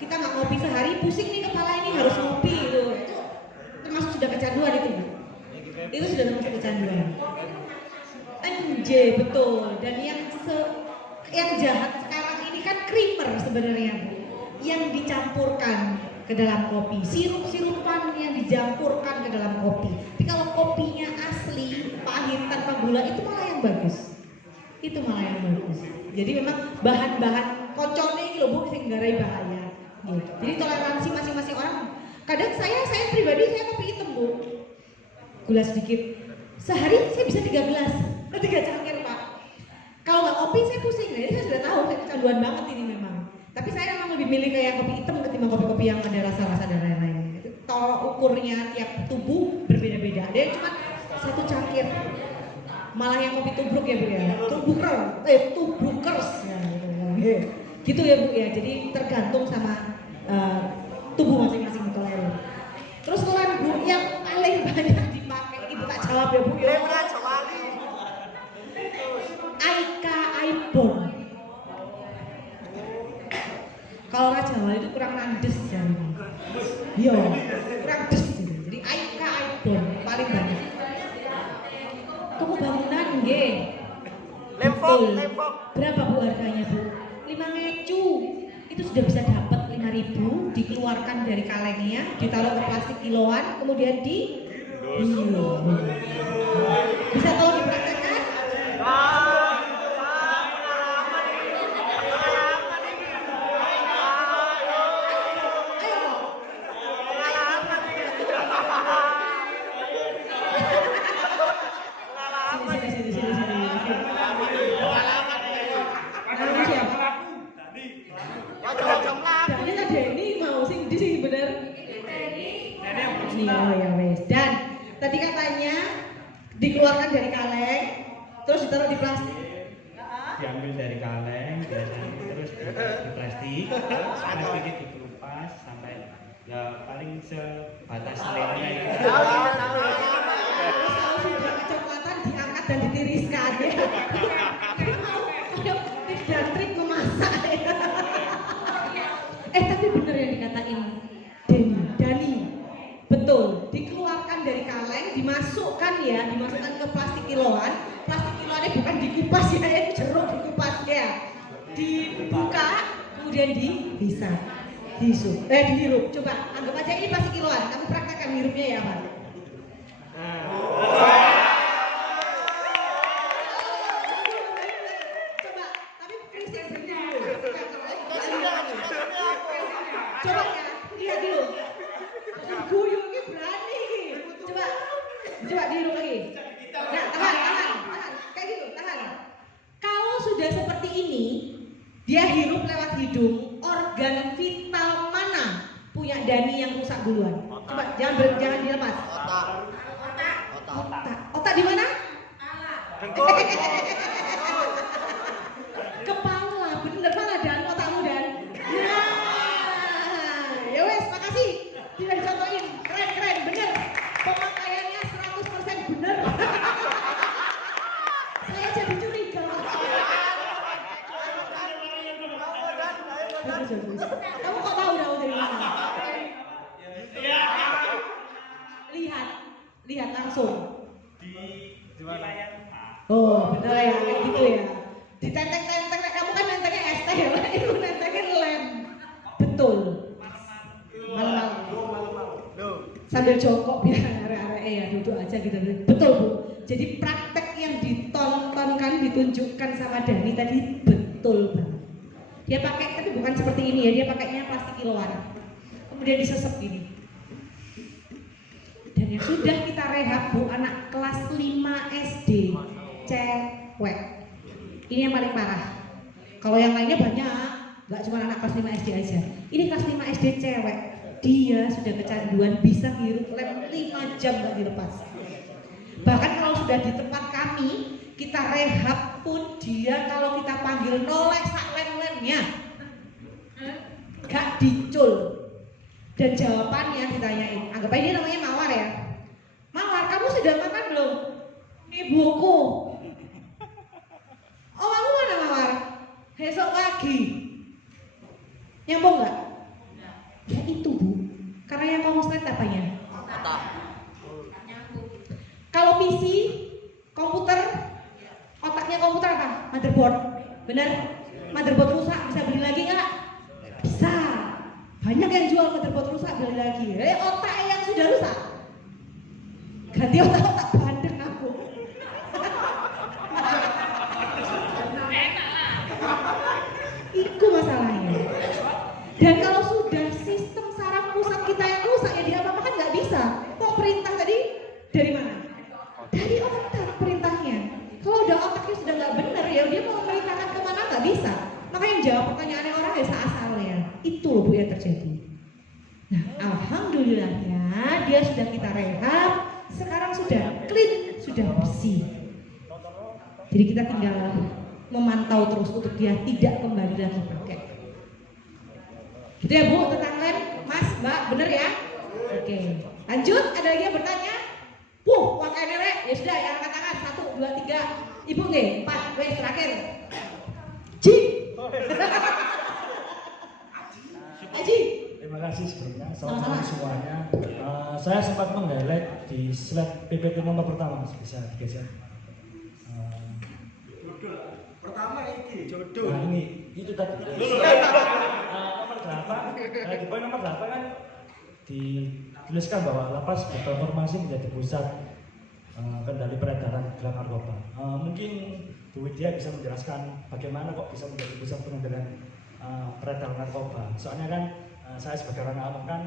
kita nggak ngopi sehari, pusing nih kepala ini harus ngopi gitu. Itu termasuk sudah kecanduan itu Bu. Itu sudah termasuk kecanduan. Anjay, betul. Dan yang jahat sekarang ini kan creamer sebenarnya Bu, yang dicampurkan ke dalam kopi, sirup-sirupan yang dicampurkan ke dalam kopi. Tapi kalau kopinya gula itu malah yang bagus. Itu malah yang bagus. Jadi memang bahan-bahan kocone iki lho Bu sing nggarai bahaya. Gitu. Jadi toleransi masing-masing orang. Kadang saya pribadi saya kopi hitam Bu. Gula sedikit. Sehari saya bisa 3 cangkir Pak. Kalau nggak kopi saya pusing. Nah, ini saya sudah tahu saya kecanduan banget ini memang. Tapi saya memang lebih milih kayak kopi hitam ketimbang kopi-kopi yang ada rasa-rasa dan lain-lain. Itu tolok ukurnya tiap tubuh berbeda-beda. Ada yang cuma 1 cangkir. Malah yang kopi tubruk ya Bu ya. Tubrukers ya. Gitu ya Bu ya. Jadi tergantung sama tubuh masing-masing toleran. Terus kalau Bu yang paling banyak dipakai Ibu tak jawab ya Bu ya. Aika Aibon. Kalau Raja Wali itu kurang nandes jadi. Iya, kurang des gitu. Jadi Aika Aibon paling banyak. Toko bangunan nggih. Lempok. Berapa Bu harganya Bu? 5 ngecu. Itu sudah bisa dapat 5.000 dikeluarkan dari kalengnya, ditaruh ke plastik kiloan, kemudian di bisa tolong dipraktekkan? Oh ya wes. Dan tadi katanya dikeluarkan dari kaleng, terus ditaruh di plastik. Diambil dari kaleng, terus di plastik itu dikelupas sampai ya paling sebatas lemnya itu. Terus kalau sudah kecoklatan diangkat dan ditiriskan ya. Ada tips dan trik memasak ya. Tapi bener yang dikatain Dani. Betul, dikeluarkan dari kaleng, dimasukkan ke plastik kiloan. Plastik kiloannya bukan dikupas ya, yang jeruk dikupas ya. Dibuka, kemudian dihirup. Coba anggap aja ini plastik kiloan, kamu praktekkan hirupnya ya Pak. Coba, tapi berisik dulu. Coba ya, lihat dulu. Guyung ini berani. Coba dihirup lagi. Nah, tahan. Kayak gitu, tahan. Kalau sudah seperti ini, dia hirup lewat hidung. Organ vital mana punya Dani yang rusak duluan? Coba jangan dilepas. Otak di mana? Kepala, bener mana Dan? Otakmu Dan? Ya wes, makasih. Tidak dicontohin, keren, bener. Pemakaiannya 100% bener. Saya jadi curiga. Bagus. Kamu kok tahu dari mana? Lihat langsung. Di layar. Oh, bener ya, kayak gitu ya. Ditenteng-tenteng, kamu kan nentengnya es teh ya, itu nentengnya lem. Betul. Malam-malam. Sambil jongkok biar arek-arek ya duduk aja gitu. Betul Bu. Jadi praktek yang ditontonkan, ditunjukkan sama Dani tadi betul banget. Dia pakai tapi bukan seperti ini ya, dia pakainya plastik kiloan. Kemudian disesep gini. Dan yang sudah kita rehab Bu, anak kelas 5 SD cewek. Ini yang paling parah. Kalau yang lainnya banyak, nggak cuma anak kelas 5 SD aja. Ini kelas 5 SD cewek. Dia sudah kecanduan, bisa ngirup lem 5 jam nggak dilepas. Bahkan kalau sudah di tempat kami, kita rehab pun dia kalau kita panggil noleh sak lem-lemnya gak dicul. Dan jawabannya ditanyain, anggap aja ini namanya Mawar ya. Mawar, kamu sudah makan belum? Ibuku. Oh kamu mana Mawar? Besok pagi. Nyambung nggak? Ya itu Bu. Karena yang konslet apanya? Kalau PC, komputer, otaknya komputer apa? Motherboard. Benar? Motherboard rusak bisa beli lagi nggak? Bisa. Banyak yang jual motherboard rusak beli lagi. Otak yang sudah rusak. Ganti otak bandeng aku. dia sudah kita rehab, sekarang sudah clean, sudah bersih. Jadi kita tinggal memantau terus untuk dia tidak kembali lagi pakai. Gitu ya Bu, tentang lem, Mas, Mbak, bener ya? Oke, lanjut, ada lagi yang bertanya? Pakai nerek, ya sudah, yang angkat tangan, 1, 2, 3, Ibu nih, 4, wes terakhir. Ji. Aji. Terima kasih sebelumnya, selamat malam semuanya. Saya sempat meng-highlight di slide PPT nomor pertama, Mas, bisa digeser. Pertama ini jodoh. Nah ini, itu tadi. Nomor 8, di poin nomor 8 kan dituliskan bahwa lapas bertransformasi menjadi pusat kendali peredaran gelap narkoba. Mungkin Bu Widya bisa menjelaskan bagaimana kok bisa menjadi pusat pengendalian peredaran narkoba. Soalnya kan saya sebagai orang awam kan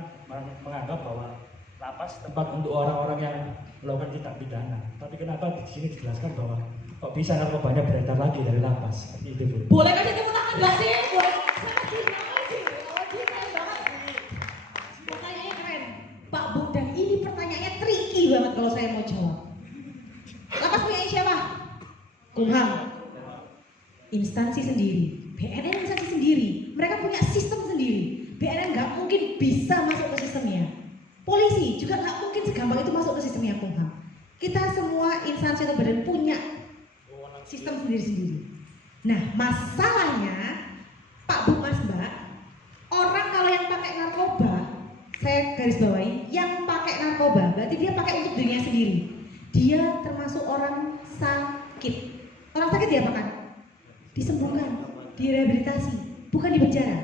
menganggap bahwa lapas tempat untuk orang-orang yang melakukan tindak pidana. Tapi kenapa di sini dijelaskan bahwa kok bisa narkobanya beredar lagi dari lapas? Seperti itu, Bu. Boleh kasih tepuk tangan nggak sih? Boleh. Keren banget. Pertanyaannya keren, Pak Bu, dan ini pertanyaannya tricky banget kalau saya mau jawab. Lapas punya siapa? Kumham. Instansi sendiri. BNN instansi sendiri. Mereka punya sistem sendiri. BNN nggak mungkin bisa masuk ke sistemnya. Polisi juga nggak mungkin segampang itu masuk ke sistemnya Kumham. Kita semua instansi atau badan punya sistem sendiri-sendiri. Nah, masalahnya Pak Bu Mas Mbak, orang kalau yang pakai narkoba, saya garis bawahi, yang pakai narkoba berarti dia pakai untuk dirinya sendiri. Dia termasuk orang sakit. Orang sakit diapakan? Disembuhkan, direhabilitasi, bukan di penjara.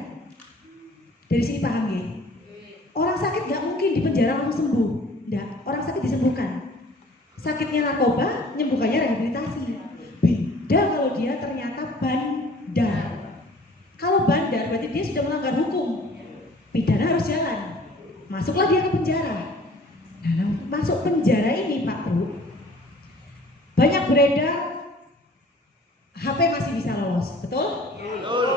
Dari sini paham ya? Orang sakit nggak mungkin di penjara langsung sembuh. Nggak, orang sakit disembuhkan. Sakitnya narkoba, nyembuhkannya rehabilitasi. Beda kalau dia ternyata bandar. Kalau bandar berarti dia sudah melanggar hukum. Pidana harus jalan. Masuklah dia ke penjara. Nah, masuk penjara ini Pak Bu, banyak beredar HP masih bisa lolos, betul? Betul.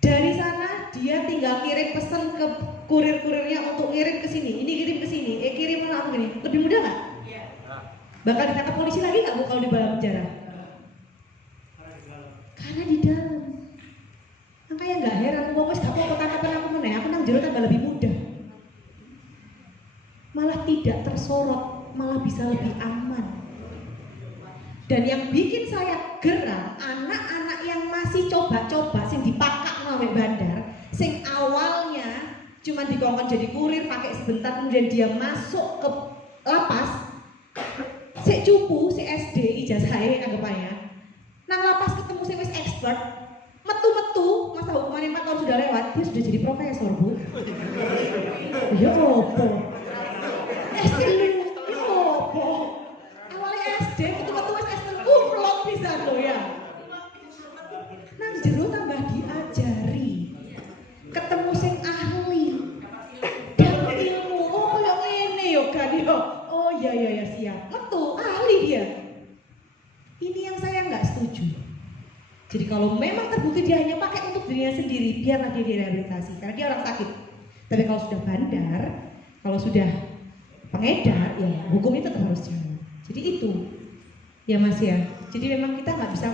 Dari sana dia tinggal kirim pesan ke kurir-kurirnya untuk kirim ke sini. Ini kirim ke sini, kirim apa ini? Lebih mudah nggak? Iya. Bakal ditangkap polisi lagi nggak Bu kalau di dalam penjara? Karena di dalam. Makanya nggak heran, wong wis gak apa-apa tangkapan aku meneh, aku nang jero tambah lebih mudah. Malah tidak tersorot, malah bisa lebih aman. Dan yang bikin saya geram, anak-anak yang masih coba-coba sing dipakak ngawe bandar, sing awalnya cuma dikongkon jadi kurir pakai sebentar kemudian dia masuk ke lapas, si cupu, si SD ijazahnya anggapannya, nang lapas ketemu si wis expert, metu-metu masa hukuman 4 tahun sudah lewat, dia sudah jadi profesor Bu. Ya opo? SD lu opo? Awalnya SD metu-metu wis expert umlok bisa lo ya. Nang jero tambah diajari, ketemu sing ahli, dapat ilmu. Oh kayak ngene yo kan yo. Oh iya siap. Metu ahli dia. Ini yang saya nggak setuju. Jadi kalau memang terbukti dia hanya pakai untuk dirinya sendiri, biarlah dia direhabilitasi karena dia orang sakit. Tapi kalau sudah bandar, kalau sudah pengedar, ya hukumnya tetap harus jalan. Jadi itu, ya Mas ya. Jadi memang kita nggak bisa,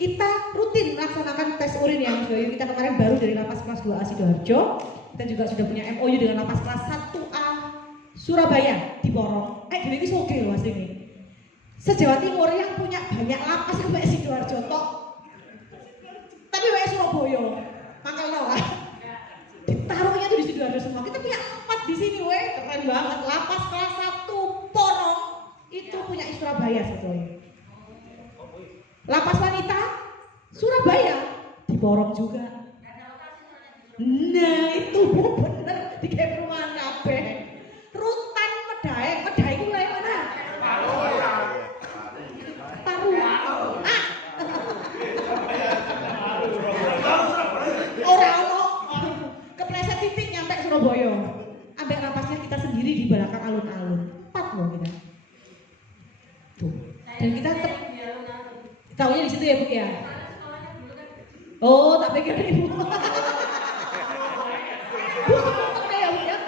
kita rutin melaksanakan tes urin ya Mas Bayu. Kita kemarin baru dari lapas kelas 2A Sidoarjo, kita juga sudah punya MOU dengan lapas kelas 1A Surabaya di Porong. Jadi ini soge loh Mas ini. Se-Jawa Timur yang punya banyak lapas kayak Sidoarjo tok. Tapi kayak Surabaya, makanya lah. Ditaruhnya tuh di Sidoarjo semua. Kita punya 4 di sini, keren banget. Lapas kelas 1 Porong itu punya Surabaya sebetulnya. Lapas wanita Surabaya di Porong juga. Nah itu bener di perumahan kabeh. Rutan Medaeng itu wilayah mana? Kepleset titik nyampe Surabaya. Ambek lapasnya kita sendiri di belakang alun-alun. 4 loh kita. Tuh. Dan kita tahunya di situ ya Bu ya. Oh, tak pikir Ibu. Bu, ya Bu ya.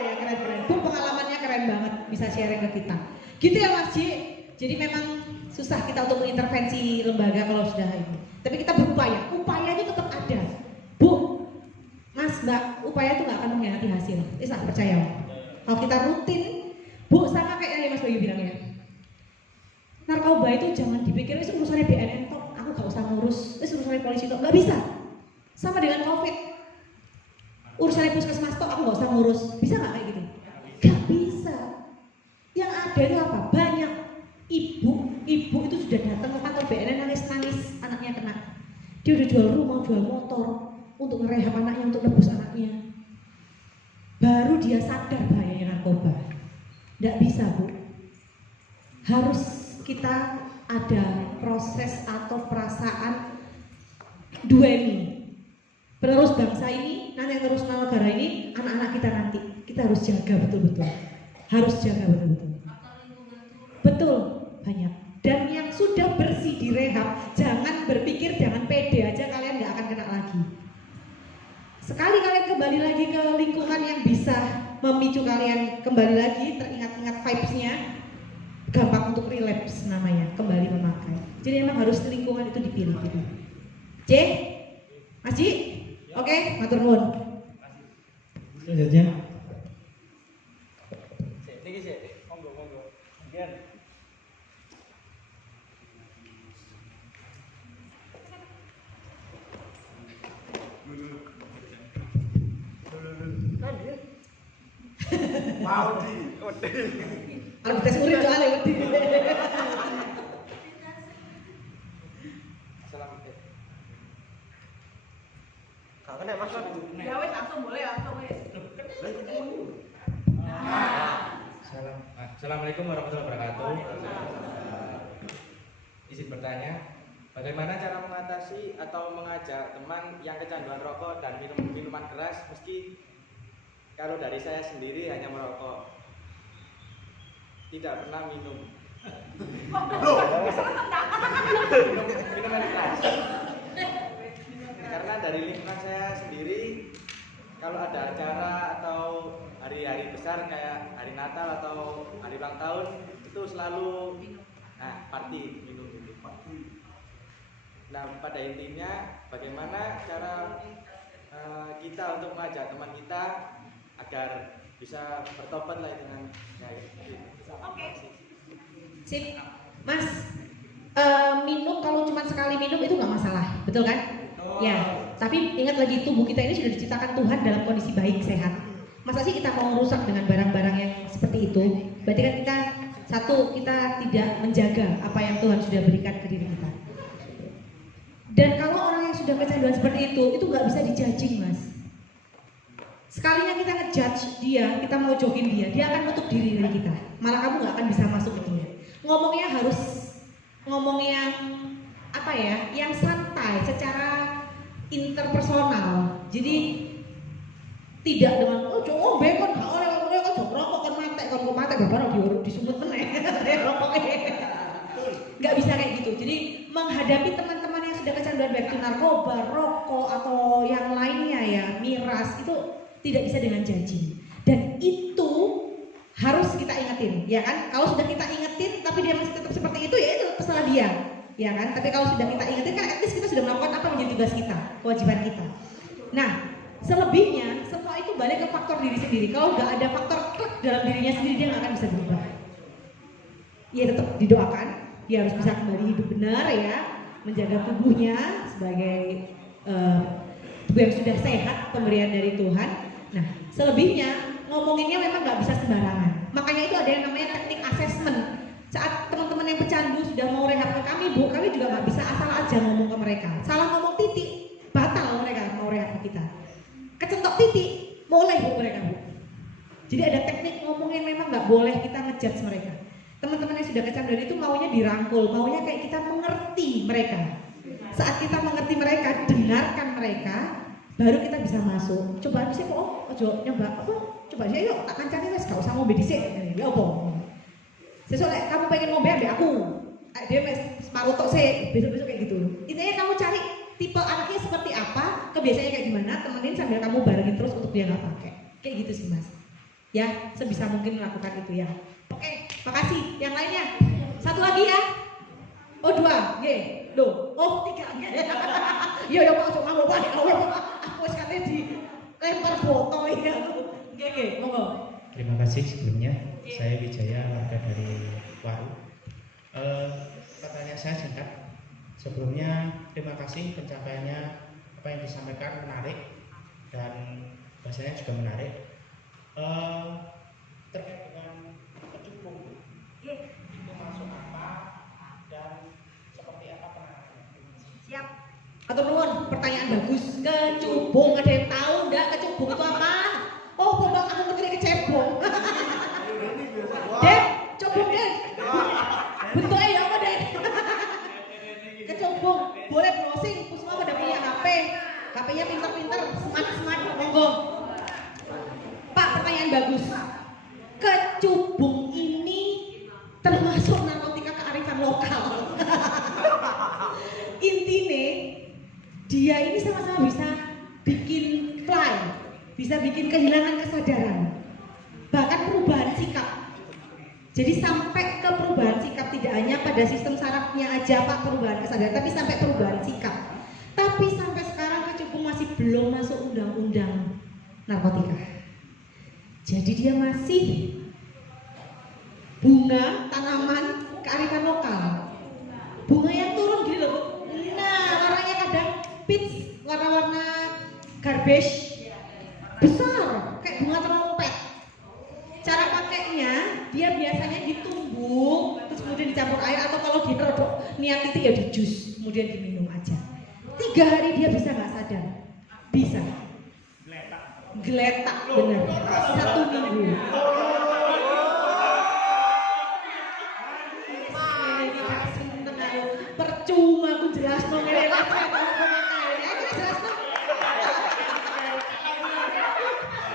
Ya keren. banget bisa sharing ke kita. Gitu ya Mas Ji. Jadi memang susah kita untuk mengintervensi lembaga kalau sudah ini. Tapi kita berupaya, upayanya tetap ada. Bu, Mas, Mbak, upaya itu nggak akan mengkhianati hasil. Saya percaya. Kalau kita rutin, Bu, sama kayak yang Mas Bayu bilang ya. Narkoba itu jangan dipikir itu urusannya BNN tok, aku gak usah ngurus, itu urusannya polisi tok, nggak bisa. Sama dengan COVID, urusannya puskesmas tok, aku gak usah ngurus, bisa nggak kayak gitu? Gak bisa. Yang ada itu apa? Banyak ibu itu sudah datang ke kantor BNN nangis-nangis anaknya kena. Dia udah jual rumah, jual motor untuk ngerehab anaknya, untuk nebus anaknya. Baru dia sadar bahayanya narkoba. Nggak bisa Bu. Harus kita ada proses atau perasaan dueni. Penerus bangsa ini, nanti yang terus negara ini, anak-anak kita nanti. Kita harus jaga betul-betul. Harus jaga betul-betul. Betul, banyak. Dan yang sudah bersih di rehab, jangan berpikir, jangan pede aja kalian nggak akan kena lagi. Sekali kalian kembali lagi ke lingkungan yang bisa memicu kalian kembali lagi, teringat-ingat vibes-nya, gampang untuk relapse namanya, kembali memakai. Jadi memang harus lingkungan itu dipilih gitu. C, Mas Ji, oke, matur nuwun. Selanjutnya. Niki sih, monggo. Biar. Mau di. Kalau tes murid soalnya wedi. Salam. Kangen ya Mas? Ya wes langsung boleh langsung wes. Assalamualaikum warahmatullahi wabarakatuh. Izin bertanya, bagaimana cara mengatasi atau mengajak teman yang kecanduan rokok dan minuman keras meski kalau dari saya sendiri hanya merokok, tidak pernah minum. Minuman keras. Karena dari lingkungan saya sendiri, kalau ada acara atau hari-hari besar kayak hari Natal atau hari ulang tahun itu selalu party minum gitu. Nah pada intinya bagaimana cara kita untuk mengajak teman kita agar bisa bertobat lah dengan Oke. Sip, Mas. Minum kalau cuma sekali minum itu nggak masalah, betul kan? Ya, tapi ingat lagi tubuh kita ini sudah diciptakan Tuhan dalam kondisi baik, sehat. Masa sih kita mau rusak dengan barang-barang yang seperti itu? Berarti kan kita tidak menjaga apa yang Tuhan sudah berikan ke diri kita. Dan kalau orang yang sudah kecanduan seperti itu nggak bisa dijudging, Mas. Sekalinya kita ngejudge dia, kita mau jokin dia akan nutup diri dari kita. Malah kamu nggak akan bisa masuk ke dia. Ngomongnya harus ngomong yang apa ya, yang santai, secara interpersonal. Jadi tidak dengan bekon gak oleh kan rokok kan mate baru disumut meneh rokoknya. Nggak bisa kayak gitu. Jadi menghadapi teman-teman yang sudah kecanduan baik itu narkoba, rokok atau yang lainnya ya, miras, itu tidak bisa dengan janji. Dan itu harus kita ingetin, ya kan? Kalau sudah kita ingetin tapi dia masih tetap seperti itu, ya itu terserah dia, ya kan? Tapi kalau sudah kita ingetin kan at least kita sudah melakukan apa yang menjadi tugas kita, kewajiban kita. Nah, selebihnya semua itu balik ke faktor diri sendiri. Kalau nggak ada faktor klik dalam dirinya sendiri, dia nggak akan bisa berubah. Ya tetap didoakan, dia harus bisa kembali hidup benar ya, menjaga tubuhnya sebagai tubuh yang sudah sehat, pemberian dari Tuhan. Nah, selebihnya ngomonginnya memang nggak bisa sembarangan. Makanya itu ada yang namanya teknik assessment. Saat teman-teman yang pecandu sudah mau rehab ke kami, Bu, kami juga nggak bisa asal aja ngomong ke mereka. Salah ngomong titik, batal mereka mau rehab ke kita. Kecentok titik, boleh Bu mereka, Bu. Jadi ada teknik ngomongnya, memang nggak boleh kita ngejudge mereka. Teman-teman yang sudah kecanduan itu maunya dirangkul, maunya kayak kita mengerti mereka. Saat kita mengerti mereka, dengarkan mereka, baru kita bisa masuk. Coba bisa kok, ojo nyoba apa? Coba aja yuk, tak kancane wes, gak usah ngombe dhisik. Ya apa? Sesuai kamu pengen ngombe ambek aku. Dia wes separuh tok sih, besok-besok kayak gitu. Intinya kamu cari tipe anaknya seperti apa, kebiasaannya kayak gimana, temenin sambil kamu barengin terus untuk dia nggak pakai. Kayak gitu sih Mas. Ya, sebisa mungkin melakukan itu ya. Oke, makasih. Yang lainnya, satu lagi ya. Oh 2, nggih. Loh, oh 3 nggih. Iya ya Pak, sok ngomong Pak. Aku wis kate di lempar botol ya. Nggih, monggo. Terima kasih sebelumnya. Saya Wijaya, warga dari Waru. Pertanyaan saya singkat. Sebelumnya terima kasih pencapaiannya, apa yang disampaikan menarik dan bahasanya juga menarik. Terkait dengan kecubung, itu masuk apa dan seperti apa penanganannya? Siap. Atau nuwun, pertanyaan bagus. Kecubung, ada yang tahu enggak kecubung itu apa? Oh, bombak aku ngerti kecebong. Dek, cubung dek. Bentuknya ya apa dek? Kecubung, boleh browsing, semua pada punya HP. HP-nya pinter-pinter, smart-smart, monggo. Pak, pertanyaan bagus. Kecubung ini termasuk narkotika kearifan lokal. Intinya, dia ini sama-sama bisa bikin fly, bisa bikin kehilangan kesadaran, bahkan perubahan sikap. Jadi sampai ke perubahan sikap, tidak hanya pada sistem sarafnya aja Pak perubahan kesadaran, tapi sampai perubahan sikap. Tapi sampai sekarang kecubung masih belum masuk undang-undang narkotika. Jadi dia masih bunga tanaman kearifan lokal. Bunga yang turun gini loh. Nah, warnanya kadang peach, warna-warna garbage besar, kayak bunga trompet. Cara pakainya, dia biasanya ditumbuk, terus kemudian dicampur air, atau kalau dia rodok niat itu ya di jus, kemudian diminum aja. 3 hari dia bisa nggak sadar? Bisa. Geletak, bener. 1 minggu. Percuma aku jelas no ngelelak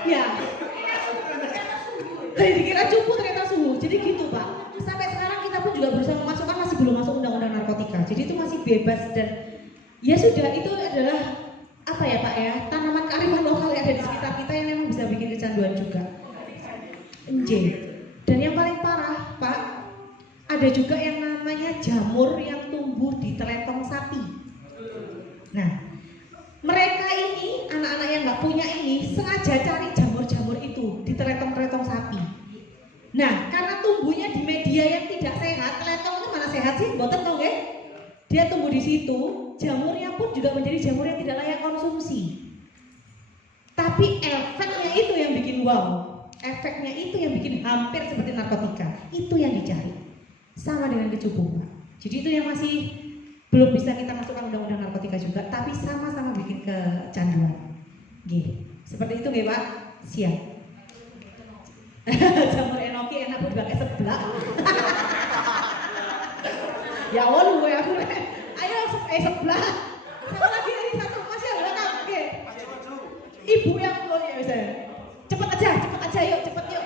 ya. Tadi dikira cupu ternyata suhu. Jadi gitu Pak. Sampai sekarang kita pun juga berusaha memasukkan, masih belum masuk undang-undang narkotika. Jadi itu masih bebas dan ya sudah, itu adalah apa ya Pak ya, tanaman kearifan lokal yang ada di sekitar kita yang memang bisa bikin kecanduan juga. Dan yang paling parah Pak, ada juga yang namanya jamur yang tumbuh di teletong sapi. Nah, mereka ini, anak-anak yang nggak punya ini, sengaja cari jamur-jamur itu di teletong-teletong sapi. Nah, karena tumbuhnya di media yang tidak sehat, teletong itu mana sehat sih? Boten dong ya? Dia tumbuh di situ, jamurnya pun juga menjadi jamur yang tidak layak konsumsi. Tapi efeknya itu yang bikin wow. Efeknya itu yang bikin hampir seperti narkotika. Itu yang dicari. Sama dengan kecubung Pak. Jadi itu yang masih belum bisa kita masukkan undang-undang narkotika juga, tapi sama-sama bikin kecanduan. Gih, seperti itu nggih Pak? Siap. Jamur enoki enak buat dipakai sebelah. Ya Allah gue aku. Ayo sebelah. Satu lagi dari satu masih ada belakang. Oke. Ibu yang keluar ya bisa. Cepet aja yuk, cepet yuk.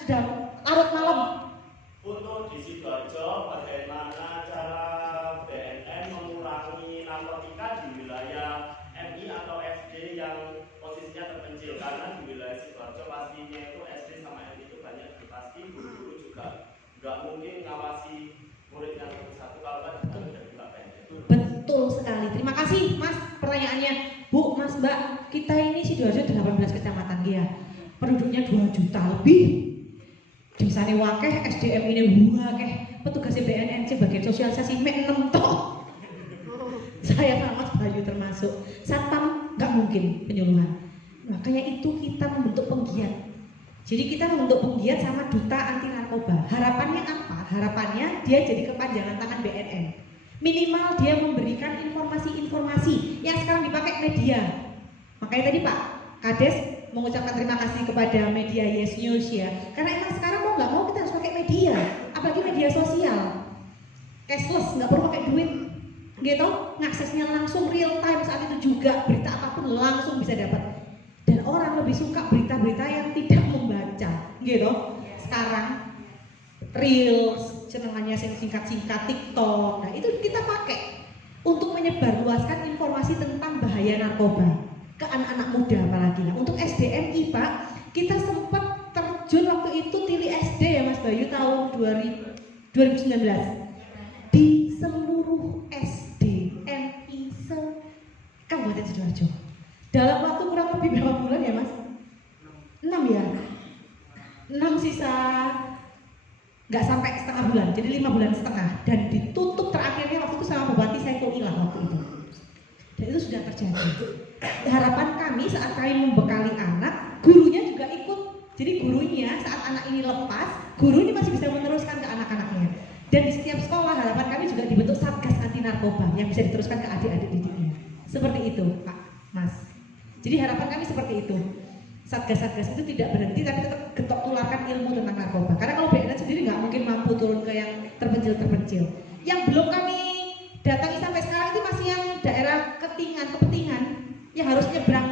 Sudah larut malam. Untuk di Sidoarjo, bagaimana cara BNN mengurangi narkotika di wilayah MI atau SD yang posisinya terpencil? Karena di wilayah Sidoarjo pastinya itu SD sama MI itu banyak, pasti guru-guru juga nggak mungkin ngawasi muridnya satu-satu, kalau kan juga udah buka pendek. Betul sekali. Terima kasih Mas pertanyaannya. Bu, Mas, Mbak, kita ini Sidoarjo 18 kecamatan ya. Penduduknya 2 juta lebih. Desane wakeh, SDM ini wakeh, petugas BNN bagian sosialisasi mek 6 toh. Saya sama Mas Bayu termasuk. Satpam nggak mungkin penyuluhan. Makanya itu kita membentuk penggiat. Jadi kita membentuk penggiat sama duta anti narkoba. Harapannya apa? Harapannya dia jadi kepanjangan tangan BNN. Minimal dia memberikan informasi-informasi yang sekarang dipakai media. Makanya tadi Pak Kades mengucapkan terima kasih kepada media Yes News ya, karena emang sekarang mau nggak mau kita harus pakai media, apalagi media sosial, cashless, nggak perlu pakai duit, gitu, ngaksesnya langsung real time saat itu juga, berita apapun langsung bisa dapat, dan orang lebih suka berita-berita yang tidak membaca, gitu. Sekarang reels, senengannya singkat-singkat TikTok, nah itu kita pakai untuk menyebarluaskan informasi tentang bahaya narkoba ke anak-anak muda apalagi. Nah, untuk SDMI Pak, kita sempat terjun waktu itu Tili SD ya Mas Bayu tahun 2019 di seluruh SD MI Kabupaten Sidoarjo. Dalam waktu kurang lebih berapa bulan ya Mas? 6 ya? 6 sisa nggak sampai setengah bulan, jadi 5 bulan setengah, dan ditutup terakhirnya waktu itu sama Bupati Saiful Ilah waktu itu. Dan itu sudah terjadi. Harapan kami saat kami membekali anak, gurunya juga ikut. Jadi gurunya saat anak ini lepas, guru ini masih bisa meneruskan ke anak-anaknya. Dan di setiap sekolah harapan kami juga dibentuk satgas anti narkoba yang bisa diteruskan ke adik-adik didiknya. Seperti itu, Pak, Mas. Jadi harapan kami seperti itu. Satgas-satgas itu tidak berhenti tapi tetap getok tularkan ilmu tentang narkoba. Karena kalau BNN sendiri nggak mungkin mampu turun ke yang terpencil-terpencil. Yang belum kami datangi sampai sekarang itu masih yang daerah Ketingan yang harus nyebrang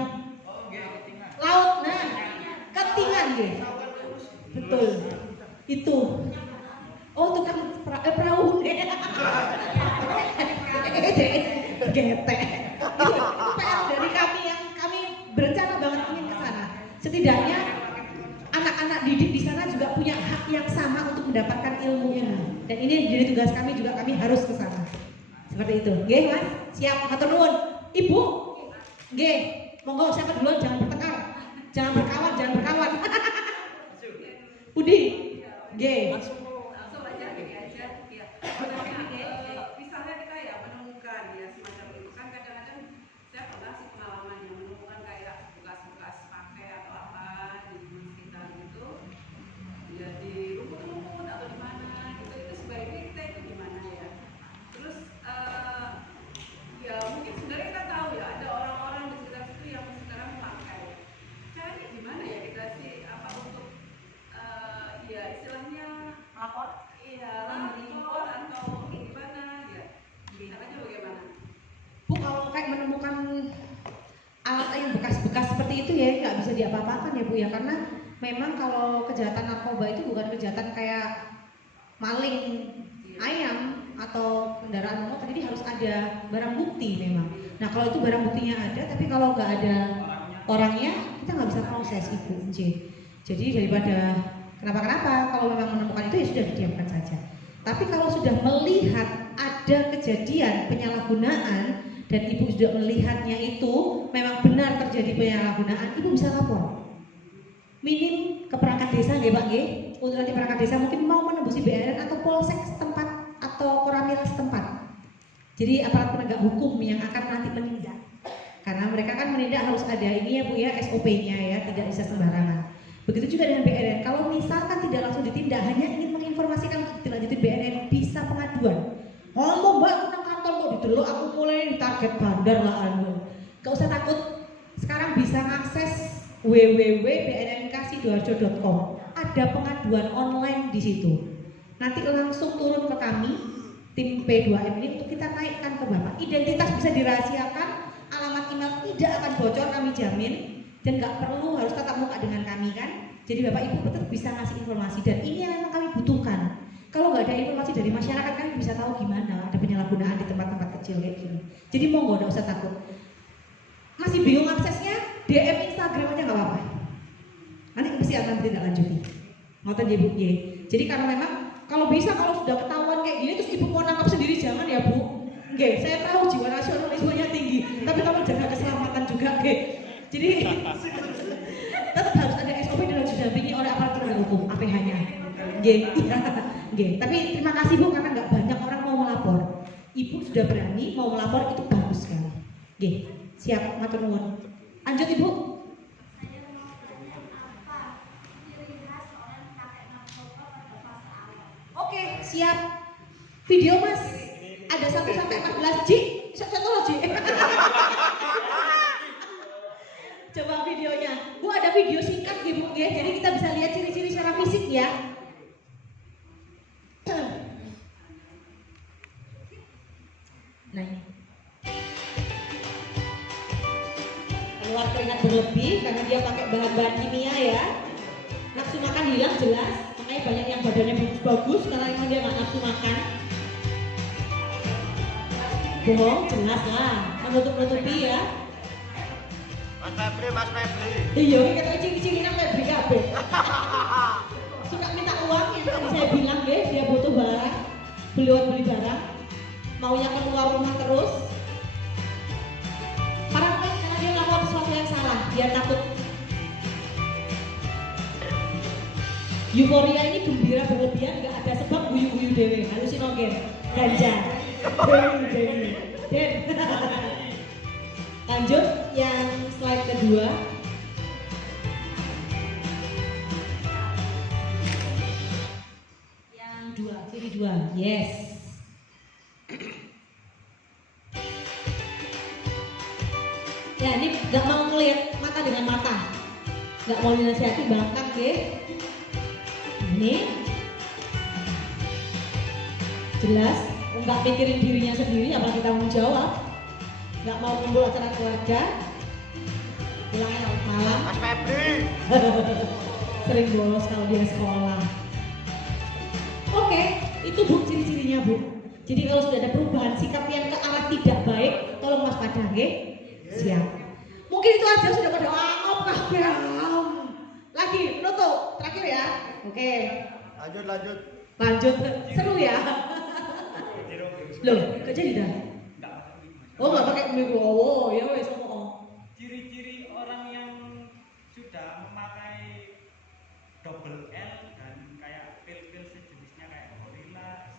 laut. Nah, Ketingan gitu. Betul. Itu. Oh, tukang perahu deh. Getek. Itu PR dari kami yang kami berencana banget ingin ke sana. Setidaknya anak-anak didik di sana juga punya hak yang sama untuk mendapatkan ilmu ini. Dan ini jadi tugas kami juga, kami harus ke sana. Seperti itu. Nggih, Mas? Siap, matur nuwun. Ibu? Nggih. Monggo siapa duluan, jangan bertengkar. Jangan berkawan, jangan berkawan. Budi? Nggih. Langsung aja gini aja. Ya. Misalnya kita ya menemukan ya semacam itu kan kadang-kadang saya pernah sih pengalaman yang menemukan kayak bekas-bekas pakai atau apa di sekitar gitu. Ya di rumput-rumput atau di mana gitu, itu sebaiknya kita itu gimana ya. Terus ya mungkin sebenarnya kita tahu ya ada orang-orang di sekitar situ yang sekarang memakai. Caranya gimana ya kita sih apa untuk ya istilahnya lapor? Iya, lapor atau gimana ya. Caranya bagaimana? Bu, kalau kayak menemukan alat yang bekas-bekas seperti itu ya nggak bisa diapa-apakan ya Bu ya, karena memang kalau kejahatan narkoba itu bukan kejahatan kayak maling ayam atau kendaraan motor, jadi harus ada barang bukti memang. Nah kalau itu barang buktinya ada, tapi kalau nggak ada orangnya kita nggak bisa proses Ibu J. Jadi daripada kenapa-kenapa, kalau memang menemukan itu ya sudah didiamkan saja. Tapi kalau sudah melihat ada kejadian penyalahgunaan dan Ibu sudah melihatnya itu memang benar terjadi penyalahgunaan, Ibu bisa lapor. Minim ke perangkat desa nggih Pak nggih. Untuk nanti perangkat desa mungkin mau menembusi BNN atau polsek setempat atau koramil setempat. Jadi aparat penegak hukum yang akan nanti menindak. Karena mereka kan menindak harus ada ini ya Bu ya, SOP-nya ya, tidak bisa sembarangan. Begitu juga dengan BNN. Kalau misalkan tidak langsung ditindak, hanya ingin menginformasikan untuk dilanjutin BNN, bisa pengaduan. Ngomong Mbak tentang kantor kok didelok aku mulai target bandar lah anu. Gak usah takut. Sekarang bisa akses www.bnnksidoarjo.com. Ada pengaduan online di situ. Nanti langsung turun ke kami, tim P2M ini untuk kita naikkan ke Bapak. Identitas bisa dirahasiakan, alamat email tidak akan bocor, kami jamin. Dan nggak perlu harus tatap muka dengan kami kan. Jadi Bapak Ibu tetap bisa ngasih informasi, dan ini yang memang kami butuhkan. Kalau nggak ada informasi dari masyarakat, kami bisa tahu gimana ada penyalahgunaan di tempat-tempat kecil kayak gini. Jadi monggo, nggak usah takut. Masih bingung aksesnya, DM Instagram aja nggak apa-apa. Nanti pasti akan tidak lanjuti. Ngoten ya Bu ya. Jadi karena memang kalau bisa, kalau sudah ketahuan kayak gini terus Ibu mau nangkap sendiri jangan ya Bu. Oke, saya tahu jiwa nasionalismenya tinggi, tapi tolong jaga keselamatan juga, oke. Jadi tetap harus ada SOP dan harus didampingi oleh aparat penegak hukum, APH-nya. Tapi terima kasih Bu karena nggak banyak orang mau melapor. Ibu sudah berani mau melapor, itu bagus sekali. Siap, matur nuwun. Lanjut Ibu. Oke, siap. Video Mas ada 1 sampai 14 G. Contoh G. Coba videonya. Bu ada video singkat Ibu ya. Jadi kita bisa lihat ciri-ciri secara fisik ya. Nah ini. Keluar keringat berlebih karena dia pakai bahan-bahan kimia ya. Nafsu makan hilang jelas. Makanya banyak yang badannya bagus karena emang dia nggak nafsu makan. Bohong jelas lah. Menutup-nutupi ya. Mas Febri. Iya, kita ciri-ciri nang Febri kabeh. kabeh. Suka minta uang yang tadi saya bilang deh, dia butuh barang, beli barang, maunya keluar rumah terus. Paranoid karena dia melakukan sesuatu yang salah, dia takut. Euforia ini gembira berlebihan, nggak ada sebab guyu-guyu dewe, halusinogen, ganja, dewi. Lanjut yang slide kedua. Yang dua, kiri dua, yes. Ya ini nggak mau ngelihat mata dengan mata, nggak mau dinasihati bangkang deh. Ini jelas, nggak mikirin dirinya sendiri, apalagi tanggung jawab, nggak mau kumpul acara keluarga, pulangnya malam. Mas Febri sering bolos kalau dia sekolah. Oke, itu Bu ciri-cirinya Bu. Jadi kalau sudah ada perubahan sikap yang ke arah tidak baik, tolong waspada, nggih? Siap. Mungkin itu aja, sudah pada angop kabeh. Lagi nutup terakhir ya. Oke. Lanjut. Seru ya. Loh, gak jadi dah. Oh, nggak pakai mic. Oh, ya wes ngomong. Ciri-ciri orang yang sudah memakai double L dan kayak pil-pil sejenisnya kayak gorila,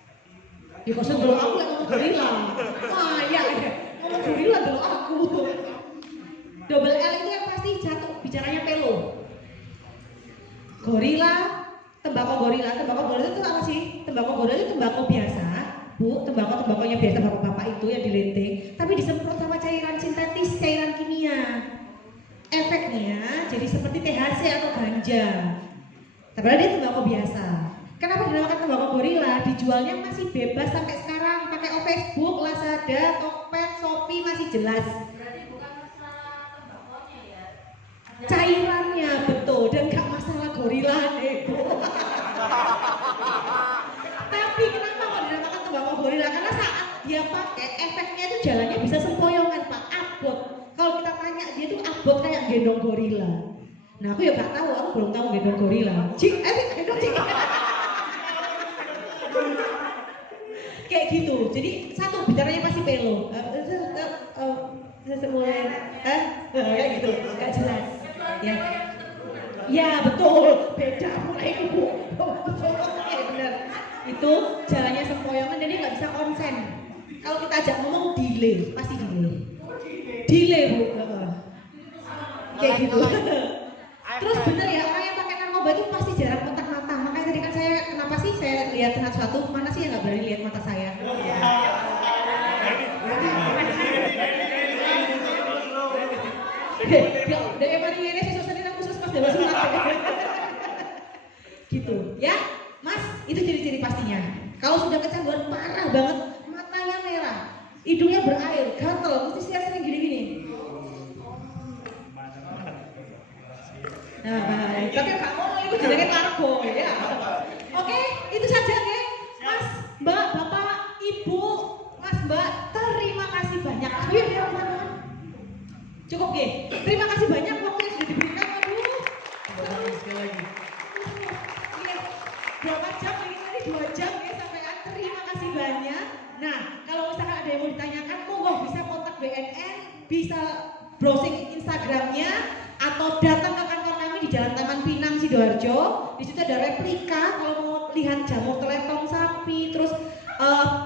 Ya kok sebelum aku yang ngomong gorila. Wah, ya. Ngomong gorila dulu aku. Double L itu yang pasti jatuh bicaranya pelo. Gorila, tembakau gorila itu apa sih? Tembakau gorila itu tembakau biasa, Bu, tembakaunya biasa bapak-bapak itu yang dilenting, tapi disemprot sama cairan sintetis, cairan kimia. Efeknya jadi seperti THC atau ganja. Padahal dia tembakau biasa. Kenapa dinamakan tembakau gorila? Dijualnya masih bebas sampai sekarang, pakai Facebook, Lazada, Tokped, Shopee masih jelas. Cairannya betul dan gak masalah gorila deh Bu. Tapi kenapa kok dinamakan tembakau gorila? Karena saat dia pakai efeknya itu jalannya bisa sempoyongan Pak, abot. Kalau kita tanya dia tuh abot kayak gendong gorila. Nah aku ya gak tahu, aku belum tahu gendong gorila. Gendong cik. Kayak gitu. Jadi satu bicaranya pasti pelo. Kayak gitu, gak jelas. Ya betul, beda mulai Bu. Ya benar. Itu jalannya sempoyongan dan dia nggak bisa konsen. Kalau kita ajak ngomong delay, pasti delay Bu. Kayak gitu. Terus bener ya, orang yang pakai narkoba itu pasti jarang kontak mata. Makanya tadi kan kenapa sih saya lihat satu, mana sih yang nggak berani lihat mata saya? Dari mari ini saya sendiri khusus pas dewa sunat. Gitu ya, Mas, itu ciri-ciri pastinya. Kalau sudah kecanduan parah banget, matanya merah, hidungnya berair, gatel, mesti sering gini-gini. Nah, tapi Kak Mono itu jenenge narko ya. Oke, itu saja ya, Mas, Mbak, Bapak, Ibu, Mas, Mbak, terima kasih banyak. Ayo ya, teman-teman. Cukup ya. Terima kasih banyak waktu yang sudah diberikan. Aduh. Sekali lagi. Berapa jam ini tadi 2 jam ya sampean. Terima kasih banyak. Nah, kalau misalkan ada yang mau ditanyakan, monggo bisa kontak BNN, bisa browsing Instagramnya atau datang ke kantor kami di Jalan Taman Pinang Sidoarjo. Di situ ada replika kalau mau lihat jamur teletong sapi, terus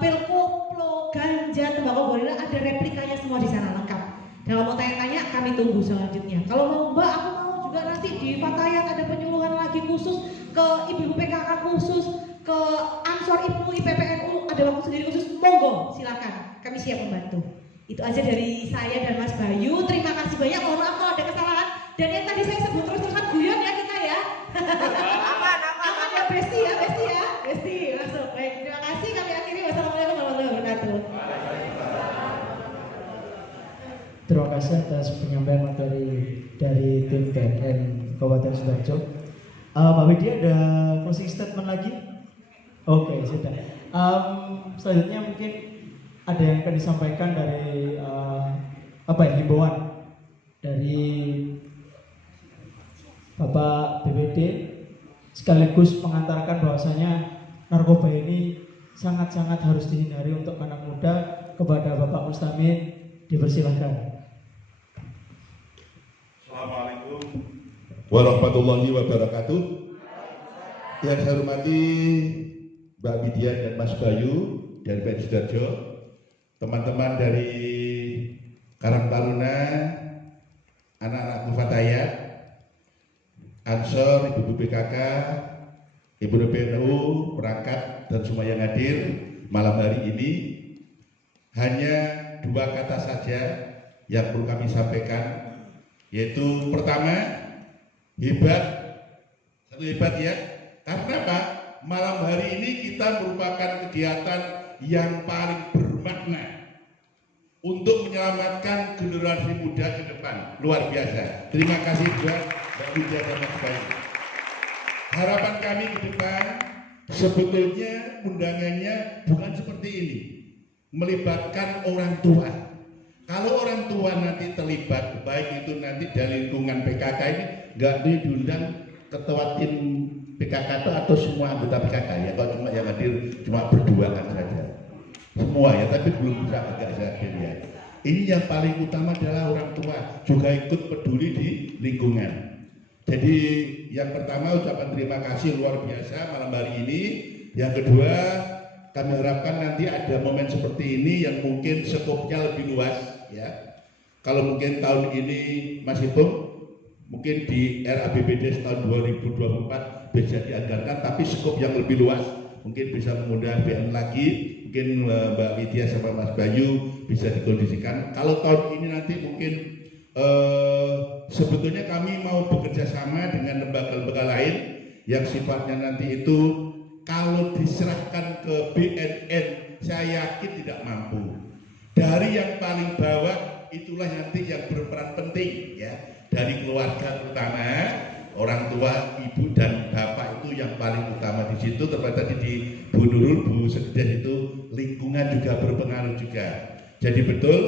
pil koplo, ganja, tembakau gorila, ada replikanya semua di sana lengkap. Kalau mau tanya-tanya, kami tunggu selanjutnya. Kalau mau Mbak, aku mau juga nanti di Fatayat ada penyuluhan lagi khusus, ke Ibu PKK khusus, ke Ansor Ibu IPPNU ada waktu sendiri khusus, monggo silakan, kami siap membantu. Itu aja dari saya dan Mas Bayu. Terima kasih banyak. Mohon maaf kalau ada kesalahan. Dan yang tadi saya sebut terus-terusan guyon ya kita ya. Aman ya Besti ya. Masuk. Baik, terima kasih. Kami akhiri. Wassalamualaikum warahmatullahi wabarakatuh. Terima kasih atas penyampaian dari tim BNN Kabupaten Sidoarjo. Pak Widya ada closing statement lagi? Oke, sudah. Selanjutnya mungkin ada yang akan disampaikan dari himbauan dari Bapak BPD sekaligus mengantarkan bahwasanya narkoba ini sangat-sangat harus dihindari untuk anak muda. Kepada Bapak Mustamin dipersilahkan. Assalamualaikum warahmatullahi wabarakatuh. Yang saya hormati Mbak Widya dan Mas Bayu dari PN Sidoarjo, teman-teman dari Karang Taruna, anak-anak Mufatayat, Ansor, Ibu PKK, Ibu PNU, perangkat, dan semua yang hadir malam hari ini. Hanya dua kata saja yang perlu kami sampaikan, yaitu pertama, hebat. Satu, hebat ya. Karena apa? Malam hari ini kita merupakan kegiatan yang paling bermakna untuk menyelamatkan generasi muda ke depan. Luar biasa. Terima kasih juga Mbak Widya dan Mas Bayu. Harapan kami ke depan sebetulnya undangannya bukan seperti ini, melibatkan orang tua. Kalau orang tua nanti terlibat, baik itu nanti dari lingkungan PKK ini, nggak diundang ketua tim PKK itu atau semua anggota PKK ya. Kalau cuma yang hadir cuma berduaan saja, semua ya, tapi belum bisa agak hadir ya. Ini yang paling utama adalah orang tua juga ikut peduli di lingkungan. Jadi yang pertama ucapan terima kasih luar biasa malam hari ini. Yang kedua, kami harapkan nanti ada momen seperti ini yang mungkin skopnya lebih luas ya. Kalau mungkin tahun ini Mas Ipung mungkin di RABPD tahun 2024 bisa dianggarkan, tapi skop yang lebih luas mungkin bisa mengundang BN lagi, mungkin Mbak Widya sama Mas Bayu bisa dikondisikan. Kalau tahun ini nanti mungkin sebetulnya kami mau bekerja sama dengan lembaga-lembaga lain yang sifatnya nanti itu kalau diserahkan ke BNN saya yakin tidak mampu. Dari yang paling bawah itulah nanti yang berperan penting ya, dari keluarga terutama orang tua, ibu dan bapak itu yang paling utama di situ. Terus tadi di Bu Nurul, Bu Sekdes itu lingkungan juga berpengaruh juga. Jadi betul,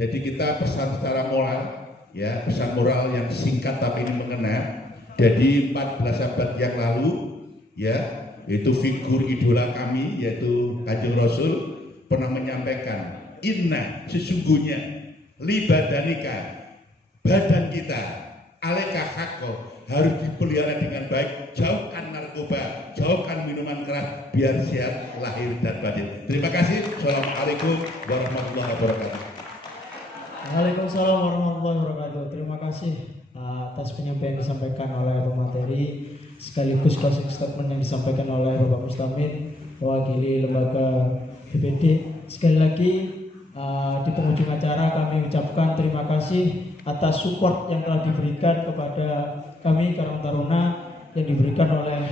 jadi kita pesan secara moral ya, pesan moral yang singkat tapi ini mengena. Jadi 14 abad yang lalu ya, itu figur idola kami yaitu Kanjeng Rasul pernah menyampaikan, inna sesungguhnya libadanika badan kita aleka hakko harus dipelihara dengan baik, jauhkan narkoba, jauhkan minuman keras biar sehat lahir dan batin. Terima kasih. Assalamualaikum warahmatullahi wabarakatuh. Waalaikumsalam warahmatullahi wabarakatuh. Terima kasih atas penyampaian yang disampaikan oleh pemateri sekaligus closing statement yang disampaikan oleh Bapak Mustamin mewakili lembaga BPD. Sekali lagi di penghujung acara kami ucapkan terima kasih atas support yang telah diberikan kepada kami Karang Taruna yang diberikan oleh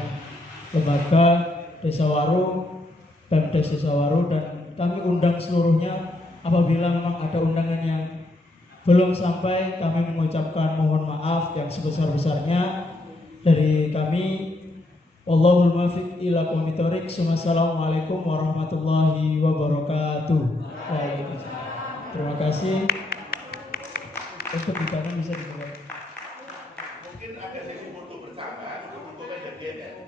lembaga Desa Waru, Pemdes Desa Waru, dan kami undang seluruhnya. Apabila memang ada undangan yang belum sampai, kami mengucapkan mohon maaf yang sebesar-besarnya dari kami. Wallahul muwaffiq ila aqwamit thoriq. Wassalamualaikum warahmatullahi wabarakatuh. Waalaikumsalam. Terima kasih. Untuk di kanan bisa dimulai. Mungkin ada sesi foto bersama, foto kayak